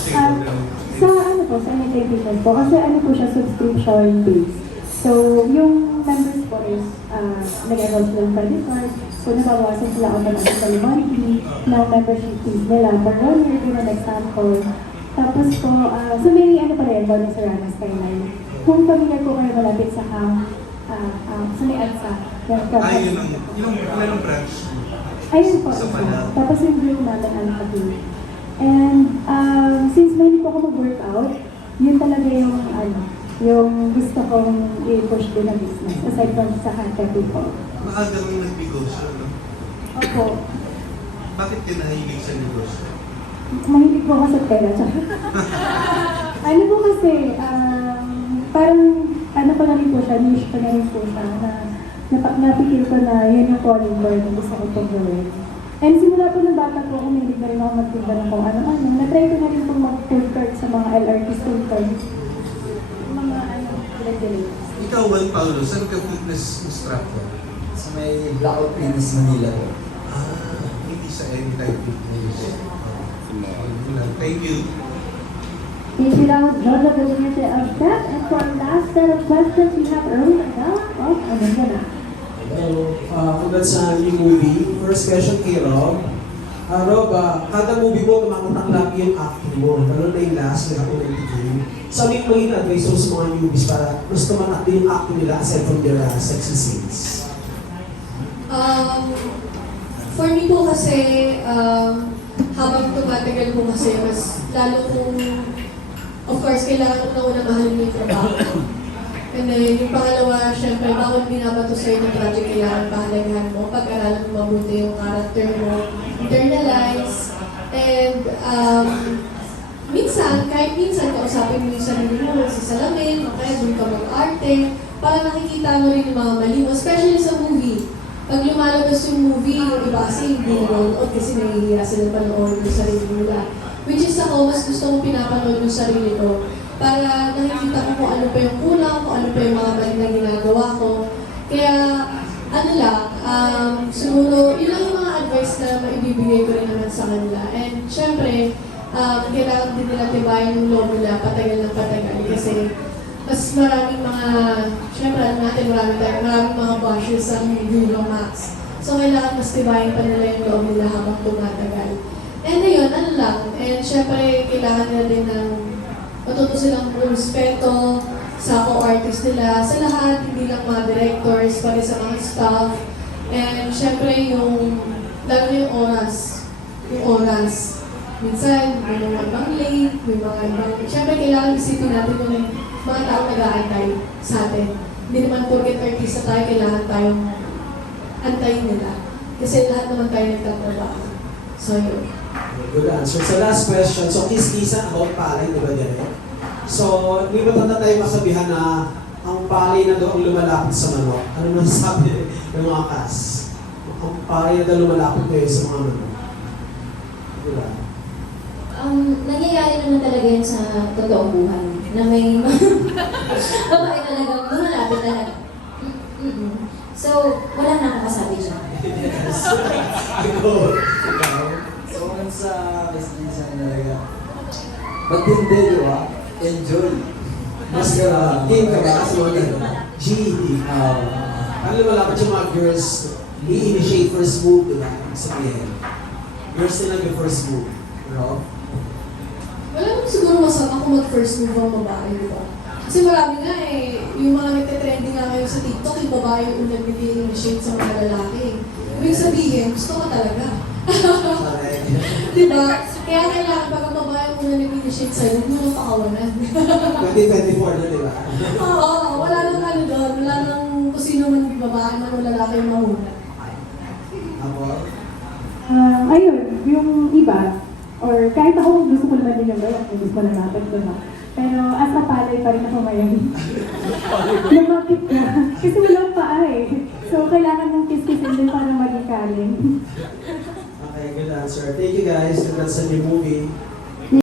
shareholder? Sa sa Anytime Fitness po, kasi po siya subscription based. So, yung members po is nag-enroll sila ng credit card. So, nabawasan sila automatically monthly ng membership fees nila for 1 year, yun ang example. Tapos po, so may pa rin doon sa Rana Skyline. Kung familiar po kayo malapit sa sa may ADSA. Ilang branch? Ayun po. Sa Manila. Tapos yung group natin Alphabet. And since may hindi po ako mag-workout, yun talaga yung gusto kong i-push din na business, aside from sa happy po. Maaga kang nagnegosyo, no? Opo. Bakit ka nahilig sa negosyo? Mahilig po ako sa pera. Ano po kasi, parang pa na rin po siya, niche pa na rin po siya, na napikil ko na yun yung calling board na gusto ko pong gawin. And simula po ng bata po, umilig na rin ako magtinda ng kung ano-ano. Na-try ko na rin pong mag-food cart sa mga LRT food carts. Mga direct-direct. Ikaw, Juan Paulo, saan ka fitness instructor? Sa may Blackout Fitness Manila po. Hindi sa Anytime Fitness. Thank you. Thank you, that was Jojo Cabinete of Flex. And for our last set of questions, we have Erwin Adela of Amanda. Hello, congrats sa new movie. First question kay Rob. Rob, kada movie mo, tumakotang lagi yung acting mo. Lalo na yung last, na ako nag-game. Sabi mo yung advice mo sa mga newbies para mas tumanak din yung acting nila aside from their sexy scenes. For me po kasi, habang tumatagal po kasi, mas lalo kong, of course, kailangan ko na una mahalin yung trabaho ko. And then, yung pangalawa, syempre, bawat binabato sa'yo ng project, kailangan pahalagahan mo, pag-aralan mo mabuti yung character mo, internalize, and kahit minsan, kausapin mo yung sarili mo sa salamin, o kaya doon ka mag-arte, para nakikita mo rin yung mga mali mo, especially sa movie. Pag lumalabas yung movie, yung iba kasi hindi nanonood kasi nahihiya sila panood yung sarili nila. Which is ako, mas gusto kong pinapanood yung sarili ko para nakikita ko kung ano pa yung kulang, kung ano pa yung mga mali na ginagawa ko. Kaya, ano lang, siguro, yun lang yung mga advice na maibibigay ko rin naman sa kanila. And syempre, kailangan din nila tibayan yung loob nila patagal ng patagal. Kasi mas maraming mga, syempre alam natin, maraming mga bashers ang Viva Max. So kailangan mas tibayan pa nila yung loob nila habang tumatagal. And ayun, ano lang. And syempre, kailangan nila din ng matuto silang respeto sa co-artist nila, sa lahat, hindi lang mga directors, pati sa mga staff. And syempre yung, lalo na yung oras. Yung oras. Minsan, may mga ibang late, may mga ibang... Syempre, kailangan isipin natin yung mga tao nag-aantay sa atin. Hindi naman porket artista tayo, kailangan tayong antayin nila. Kasi lahat naman tayo nagtatrabaho. So yun. Good answer. So last question. So kiss-kissan about palay, di ba Derek? So, may matanda tayo masabihan na ang palay na daw ang lumalapit sa manok. Ano naman sabi ng mga cast? Ang palay na daw lumalapit ngayon sa mga manok. Diba? Nangyayari naman talaga yun sa totoong buhay. Na may babae talagang lumalapit talaga. So, wala na akong masabi dyan. So, kung sa kiskisan talaga, magtindi, di ba? Enjoy. Mas team ka ba? Kasi mga GED. Ano lumalapit yung mga girls, i-initiate first move, di ba? Sabihin. Girls na lang yung first move. No? Wala naman siguro masama kung mag-first move ang babae, di ba? Kasi marami nga yung mga nagte-trending nga ngayon sa TikTok, yung babae yung unang nag-initiate sa mga lalaki. Ibig sabihin, gusto ka talaga. Di ba? Kaya kailangan pag ang babae yung unang nag-initiate sa'yo, huwag mo nang pakawalan. 2024 na, di ba? Oo, wala nang ano doon, wala nang kung sino man babae man o lalaki yung mahuna. Ako? Ayun, yung iba, or kahit ako gusto ko naman din yung gawin, gusto ko na natin ito na. Pero as a palay pa rin ako ngayon. Lumapit ka. Kasi walang paa eh. So kailangan mong kiss-kissin din para maging kaling. Okay, good answer. Thank you guys. Congrats sa new movie.